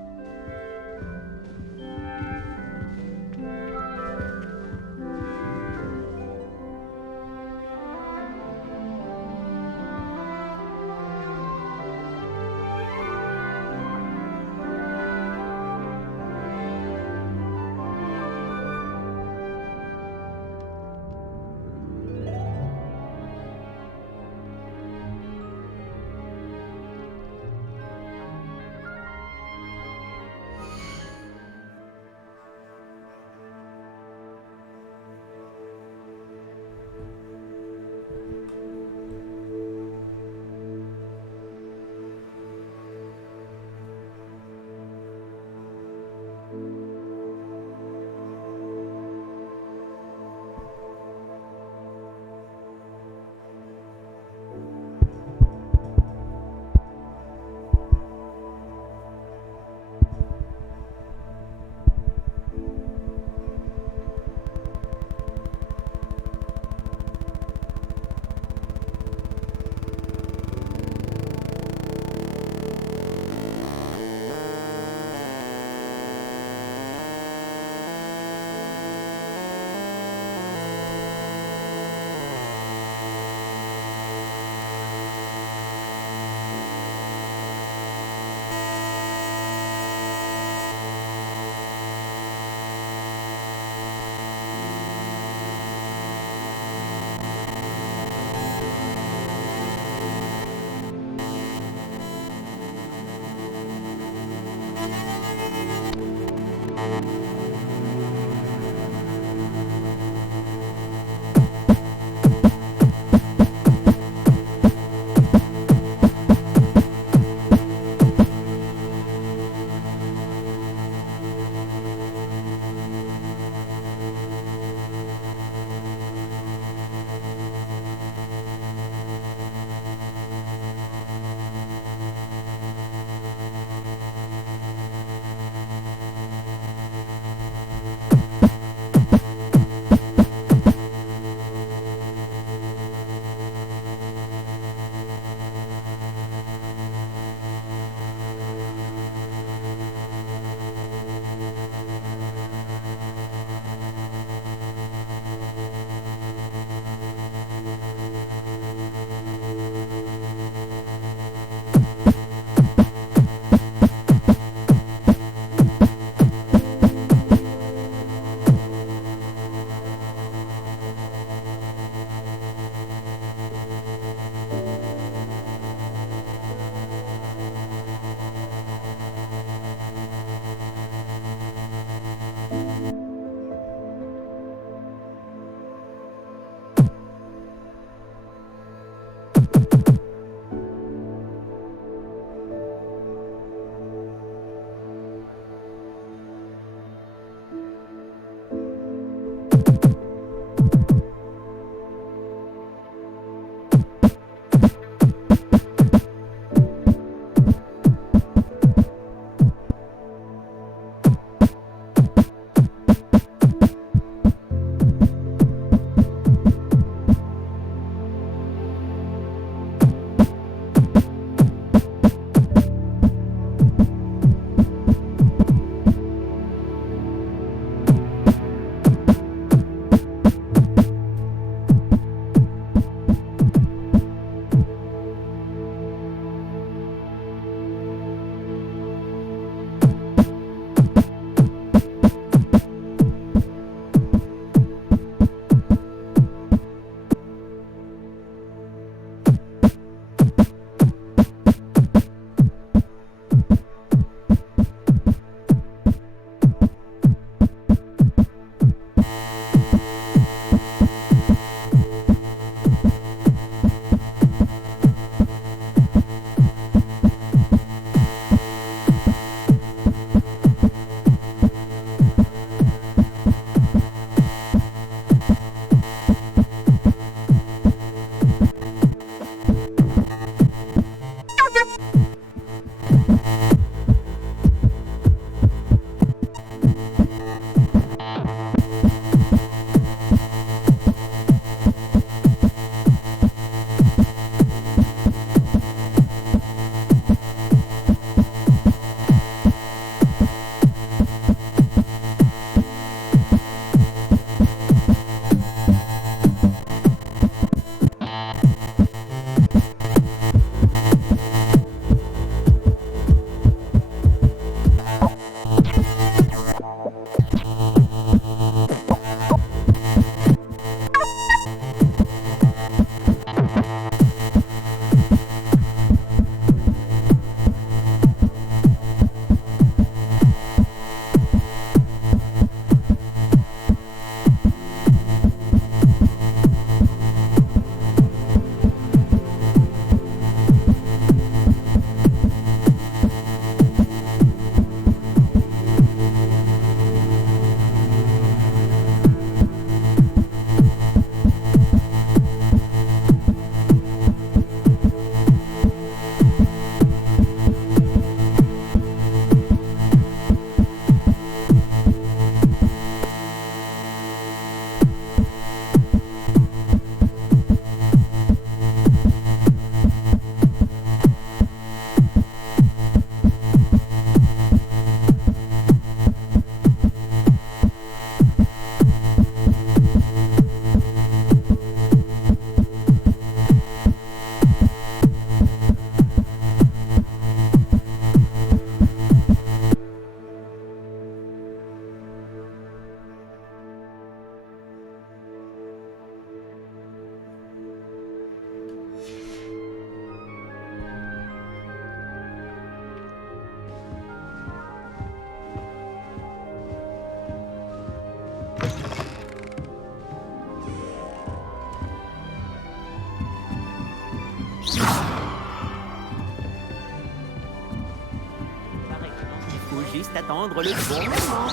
juste attendre le bon moment.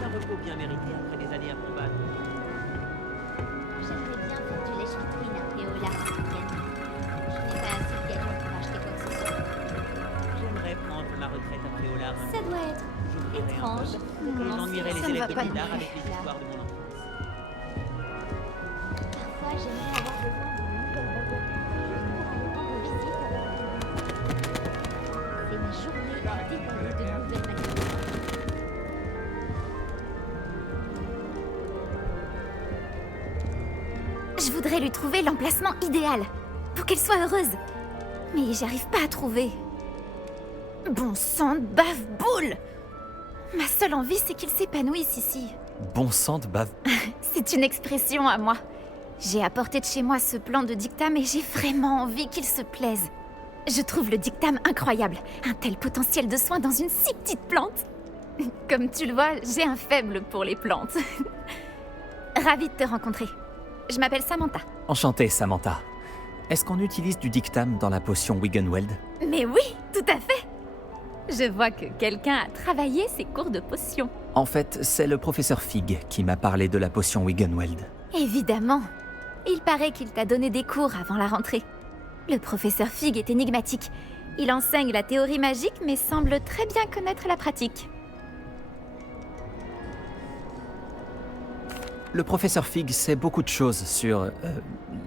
Un repos bien mérité après des années à combattre. J'aimerais bien faire du lèche-vitrine à Préola ce week-end. Je n'ai pas assez de gagnants pour acheter quoi que ce soit. J'aimerais prendre ma retraite à Préola. Ça doit être étrange de commencer J'ennuierais les ça me élèves va de pas Bildar non avec plus, les là. histoires de mon enfance. Parfois, j'aimerais avoir besoin d'une nouvelle baguette juste pour aller rendre visite à ma famille. C'est ma journée à décorer de nouvelles matériaux. Je voudrais lui trouver l'emplacement idéal, pour qu'elle soit heureuse. Mais j'arrive pas à trouver. Bon sang de bave-boule! Ma seule envie, c'est qu'il s'épanouisse ici. Bon sang de bave. C'est une expression à moi. J'ai apporté de chez moi ce plan de dictame et j'ai vraiment envie qu'il se plaise. Je trouve le dictame incroyable. Un tel potentiel de soin dans une si petite plante. Comme tu le vois, j'ai un faible pour les plantes. Ravie de te rencontrer. Je m'appelle Samantha. Enchanté, Samantha. Est-ce qu'on utilise du dictame dans la potion Wiggenweld? Mais oui, tout à fait. Je vois que quelqu'un a travaillé ses cours de potions. En fait, c'est le professeur Fig qui m'a parlé de la potion Wiggenweld. Évidemment. Il paraît qu'il t'a donné des cours avant la rentrée. Le professeur Fig est énigmatique. Il enseigne la théorie magique mais semble très bien connaître la pratique. Le professeur Fig sait beaucoup de choses sur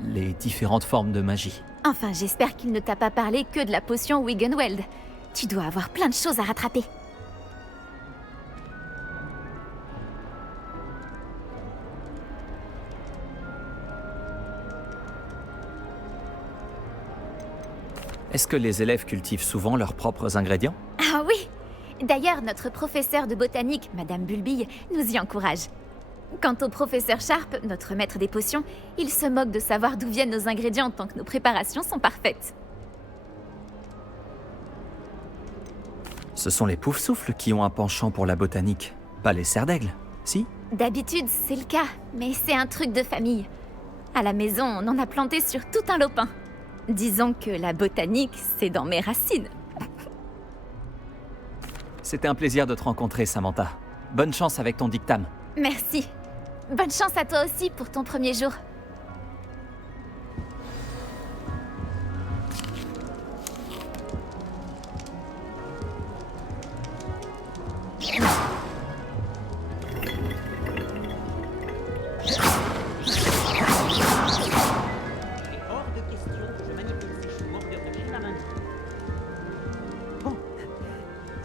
les différentes formes de magie. Enfin, j'espère qu'il ne t'a pas parlé que de la potion Wiggenweld. Tu dois avoir plein de choses à rattraper. Est-ce que les élèves cultivent souvent leurs propres ingrédients? Ah oui! D'ailleurs, notre professeur de botanique, Madame Bulbille, nous y encourage. Quant au professeur Sharp, notre maître des potions, il se moque de savoir d'où viennent nos ingrédients tant que nos préparations sont parfaites. Ce sont les Poufsouffles qui ont un penchant pour la botanique, pas les Cerfs d'Aigle, si? D'habitude, c'est le cas, mais c'est un truc de famille. À la maison, on en a planté sur tout un lopin. Disons que la botanique, c'est dans mes racines. C'était un plaisir de te rencontrer, Samantha. Bonne chance avec ton dictame. Merci. Bonne chance à toi aussi pour ton premier jour.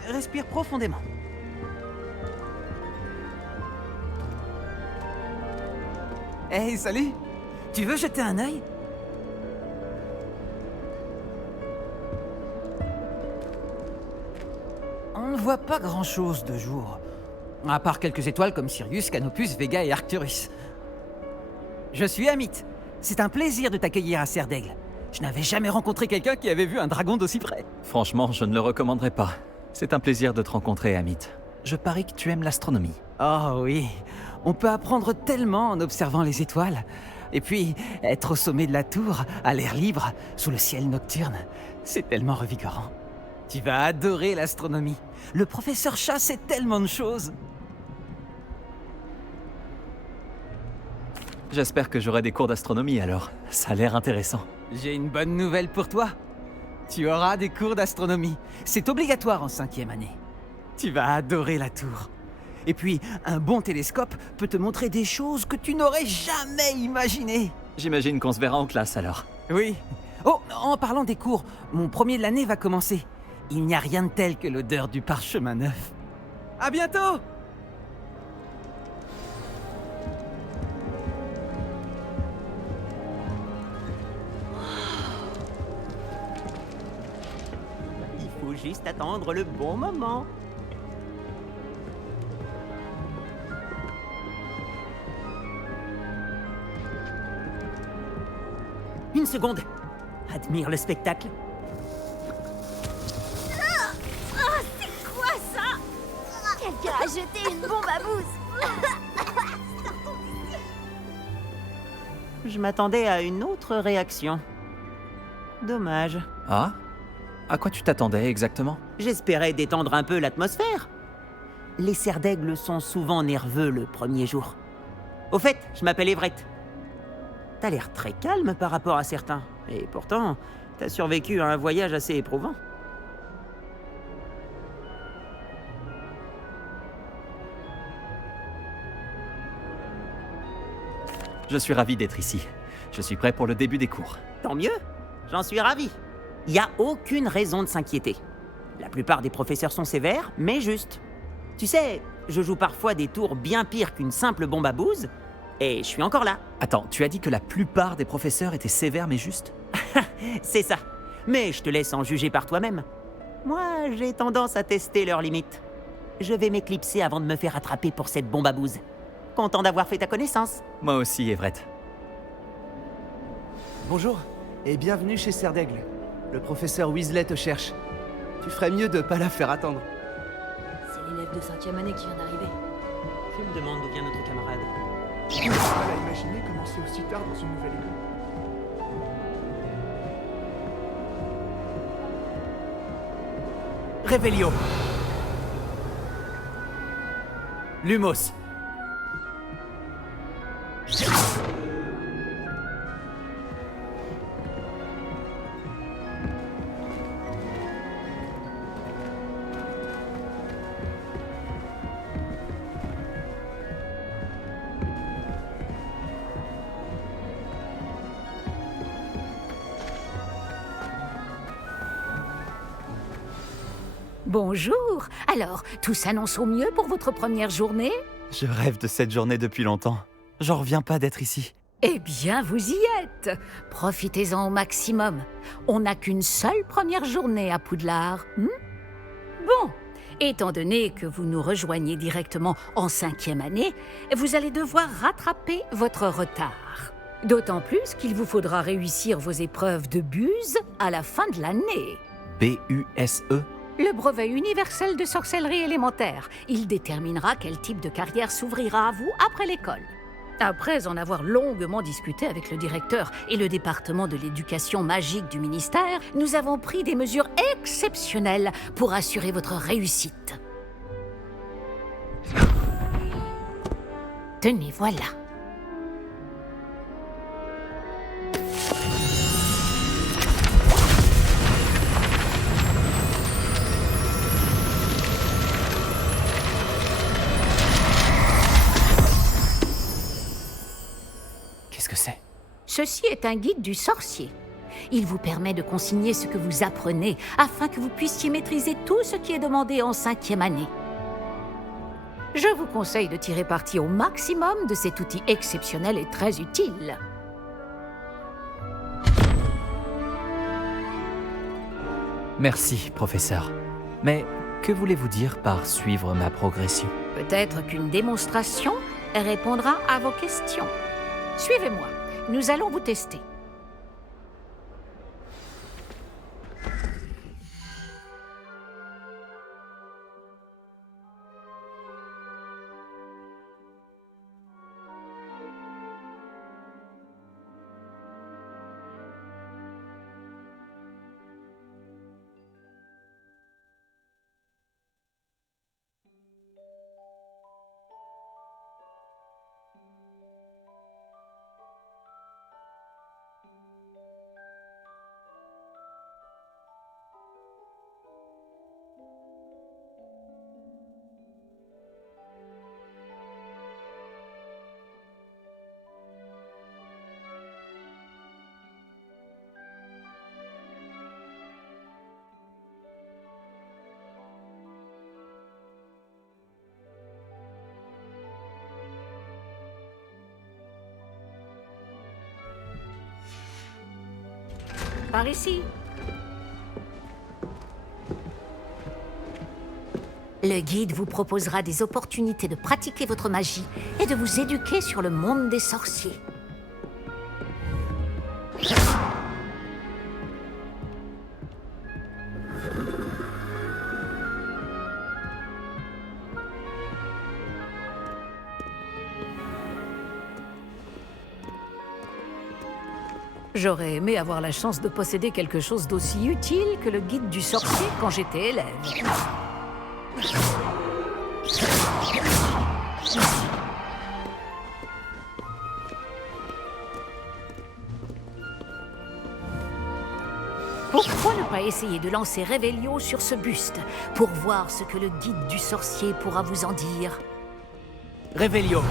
Respire profondément. Hey, salut! Tu veux jeter un œil? On ne voit pas grand-chose de jour. À part quelques étoiles comme Sirius, Canopus, Vega et Arcturus. Je suis Amit. C'est un plaisir de t'accueillir à Cerfs d'Aigle. Je n'avais jamais rencontré quelqu'un qui avait vu un dragon d'aussi près. Franchement, je ne le recommanderais pas. C'est un plaisir de te rencontrer, Amit. Je parie que tu aimes l'astronomie. Oh oui, on peut apprendre tellement en observant les étoiles. Et puis, être au sommet de la tour, à l'air libre, sous le ciel nocturne, c'est tellement revigorant. Tu vas adorer l'astronomie. Le professeur Chat sait tellement de choses. J'espère que j'aurai des cours d'astronomie alors. Ça a l'air intéressant. J'ai une bonne nouvelle pour toi. Tu auras des cours d'astronomie. C'est obligatoire en 5e année. Tu vas adorer la tour. Et puis, un bon télescope peut te montrer des choses que tu n'aurais jamais imaginées. J'imagine qu'on se verra en classe alors. Oui. Oh, en parlant des cours, mon premier de l'année va commencer. Il n'y a rien de tel que l'odeur du parchemin neuf. À bientôt! Il faut juste attendre le bon moment. Une seconde. Admire le spectacle. C'est quoi ça? Quelqu'un a jeté une bombe à mousse. Je m'attendais à une autre réaction. Dommage. Ah? À quoi tu t'attendais exactement? J'espérais détendre un peu l'atmosphère. Les cerfs d'aigle sont souvent nerveux le premier jour. Au fait, je m'appelle Everett. T'as l'air très calme par rapport à certains. Et pourtant, t'as survécu à un voyage assez éprouvant. Je suis ravi d'être ici. Je suis prêt pour le début des cours. Tant mieux, j'en suis ravi. Il n'y a aucune raison de s'inquiéter. La plupart des professeurs sont sévères, mais justes. Tu sais, je joue parfois des tours bien pires qu'une simple bombe à bouse, et je suis encore là. Attends, tu as dit que la plupart des professeurs étaient sévères mais justes? C'est ça. Mais je te laisse en juger par toi-même. Moi, j'ai tendance à tester leurs limites. Je vais m'éclipser avant de me faire attraper pour cette bombe à bouse. Content d'avoir fait ta connaissance. Moi aussi, Everett. Bonjour, et bienvenue chez Cerf d'Aigle. Le professeur Weasley te cherche. Tu ferais mieux de pas la faire attendre. C'est l'élève de 5e année qui vient d'arriver. Je me demande d'où vient notre camarade. J'ai mal à imaginer commencer aussi tard dans une nouvelle école. Revelio. Lumos. Bonjour. Alors, tout s'annonce au mieux pour votre première journée? Je rêve de cette journée depuis longtemps. J'en reviens pas d'être ici. Eh bien, vous y êtes. Profitez-en au maximum. On n'a qu'une seule première journée à Poudlard. Bon, étant donné que vous nous rejoignez directement en 5e année, vous allez devoir rattraper votre retard. D'autant plus qu'il vous faudra réussir vos épreuves de buse à la fin de l'année. B-U-S-E? Le brevet universel de sorcellerie élémentaire. Il déterminera quel type de carrière s'ouvrira à vous après l'école. Après en avoir longuement discuté avec le directeur et le département de l'éducation magique du ministère, nous avons pris des mesures exceptionnelles pour assurer votre réussite. Tenez, voilà. Qu'est-ce que c'est? Ceci est un guide du sorcier. Il vous permet de consigner ce que vous apprenez afin que vous puissiez maîtriser tout ce qui est demandé en 5e année. Je vous conseille de tirer parti au maximum de cet outil exceptionnel et très utile. Merci, professeur. Mais que voulez-vous dire par suivre ma progression? Peut-être qu'une démonstration répondra à vos questions. Suivez-moi, nous allons vous tester. Par ici. Le guide vous proposera des opportunités de pratiquer votre magie et de vous éduquer sur le monde des sorciers. J'aurais aimé avoir la chance de posséder quelque chose d'aussi utile que le guide du sorcier quand j'étais élève. Pourquoi ne pas essayer de lancer Revelio sur ce buste, pour voir ce que le guide du sorcier pourra vous en dire? Revelio.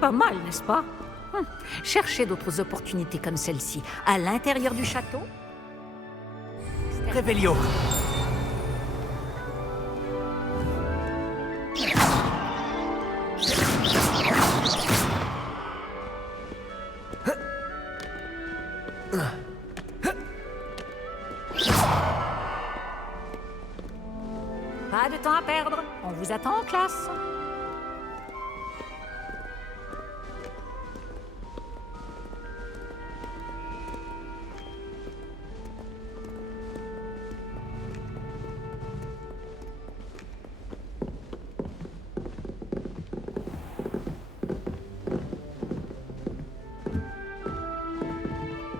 Pas mal, n'est-ce pas? Cherchez d'autres opportunités comme celle-ci à l'intérieur du château. Revelio. Pas de temps à perdre, on vous attend en classe.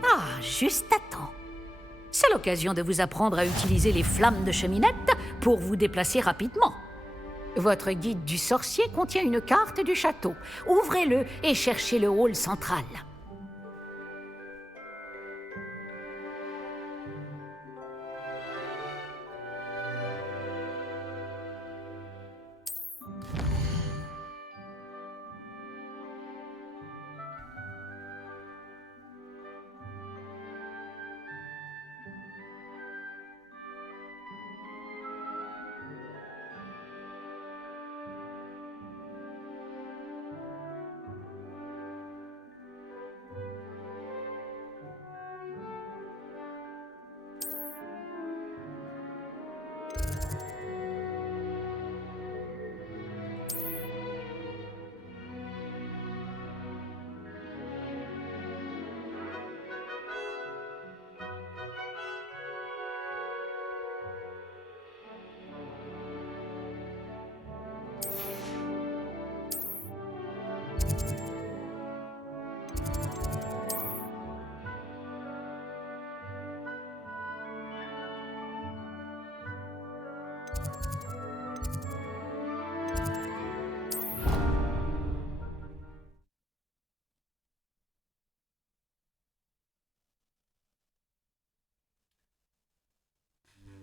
Ah, juste à temps. C'est l'occasion de vous apprendre à utiliser les flammes de cheminette pour vous déplacer rapidement. Votre guide du sorcier contient une carte du château. Ouvrez-le et cherchez le hall central.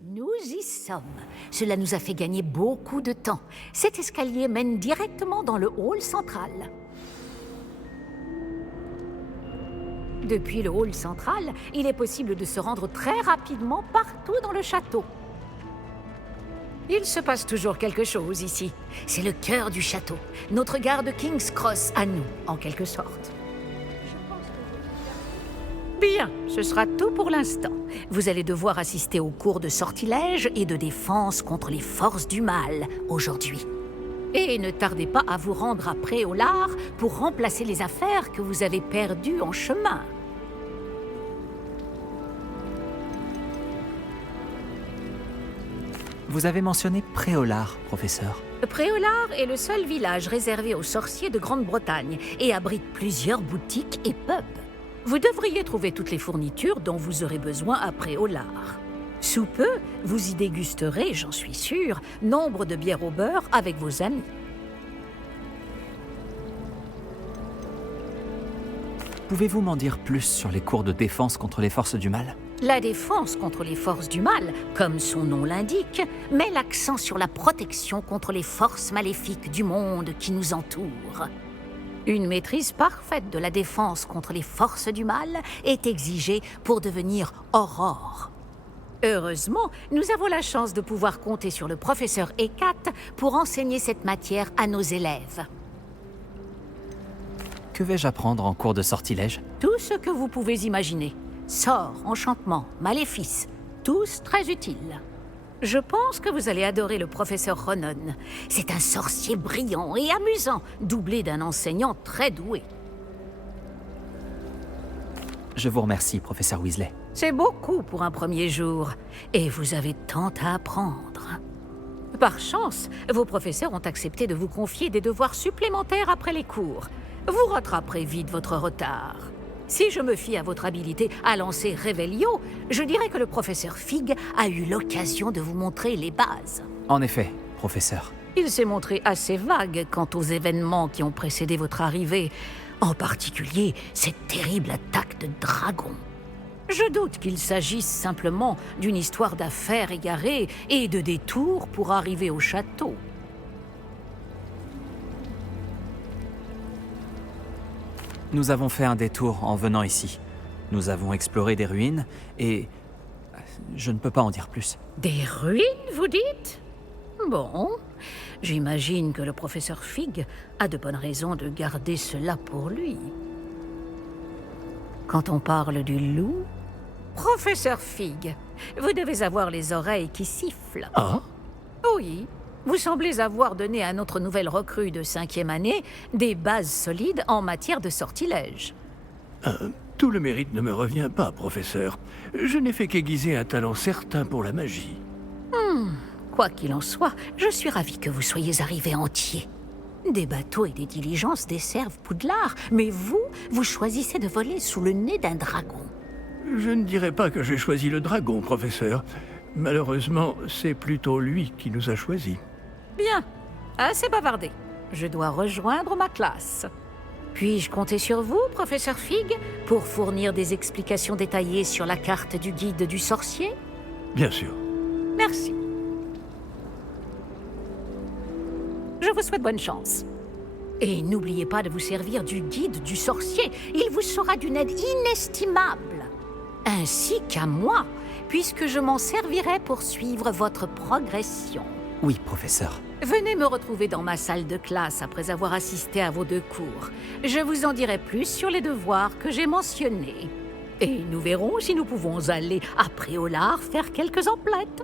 Nous y sommes. Cela nous a fait gagner beaucoup de temps. Cet escalier mène directement dans le hall central. Depuis le hall central, il est possible de se rendre très rapidement partout dans le château. Il se passe toujours quelque chose ici. C'est le cœur du château, notre gare de King's Cross à nous, en quelque sorte. Bien, ce sera tout pour l'instant. Vous allez devoir assister aux cours de sortilège et de défense contre les forces du mal aujourd'hui. Et ne tardez pas à vous rendre à Préolard pour remplacer les affaires que vous avez perdues en chemin. Vous avez mentionné Préolard, professeur. Préolard est le seul village réservé aux sorciers de Grande-Bretagne et abrite plusieurs boutiques et pubs. Vous devriez trouver toutes les fournitures dont vous aurez besoin à Préolard. Sous peu, vous y dégusterez, j'en suis sûre, nombre de bières au beurre avec vos amis. Pouvez-vous m'en dire plus sur les cours de défense contre les forces du mal? La défense contre les forces du mal, comme son nom l'indique, met l'accent sur la protection contre les forces maléfiques du monde qui nous entoure. Une maîtrise parfaite de la défense contre les forces du mal est exigée pour devenir Aurore. Heureusement, nous avons la chance de pouvoir compter sur le professeur Hécate pour enseigner cette matière à nos élèves. Que vais-je apprendre en cours de sortilège? Tout ce que vous pouvez imaginer. Sorts, enchantements, maléfices, tous très utiles. Je pense que vous allez adorer le professeur Ronon. C'est un sorcier brillant et amusant, doublé d'un enseignant très doué. Je vous remercie, professeur Weasley. C'est beaucoup pour un premier jour, et vous avez tant à apprendre. Par chance, vos professeurs ont accepté de vous confier des devoirs supplémentaires après les cours. Vous rattraperez vite votre retard. Si je me fie à votre habilité à lancer Revelio, je dirais que le professeur Fig a eu l'occasion de vous montrer les bases. En effet, professeur. Il s'est montré assez vague quant aux événements qui ont précédé votre arrivée, en particulier cette terrible attaque de dragon. Je doute qu'il s'agisse simplement d'une histoire d'affaires égarées et de détours pour arriver au château. Nous avons fait un détour en venant ici. Nous avons exploré des ruines et... je ne peux pas en dire plus. Des ruines, vous dites? Bon, j'imagine que le professeur Fig a de bonnes raisons de garder cela pour lui. Quand on parle du loup... Professeur Fig, vous devez avoir les oreilles qui sifflent. Ah? Oui. Vous semblez avoir donné à notre nouvelle recrue de 5e année des bases solides en matière de sortilège. Tout le mérite ne me revient pas, professeur. Je n'ai fait qu'aiguiser un talent certain pour la magie. Quoi qu'il en soit, je suis ravie que vous soyez arrivé entier. Des bateaux et des diligences desservent Poudlard, mais vous choisissez de voler sous le nez d'un dragon. Je ne dirais pas que j'ai choisi le dragon, professeur. Malheureusement, c'est plutôt lui qui nous a choisis. Bien, assez bavardé. Je dois rejoindre ma classe. Puis-je compter sur vous, professeur Fig, pour fournir des explications détaillées sur la carte du guide du sorcier? Bien sûr. Merci. Je vous souhaite bonne chance. Et n'oubliez pas de vous servir du guide du sorcier. Il vous sera d'une aide inestimable. Ainsi qu'à moi, puisque je m'en servirai pour suivre votre progression. Oui, professeur. Venez me retrouver dans ma salle de classe après avoir assisté à vos 2 cours. Je vous en dirai plus sur les devoirs que j'ai mentionnés. Et nous verrons si nous pouvons aller à Préolard faire quelques emplettes.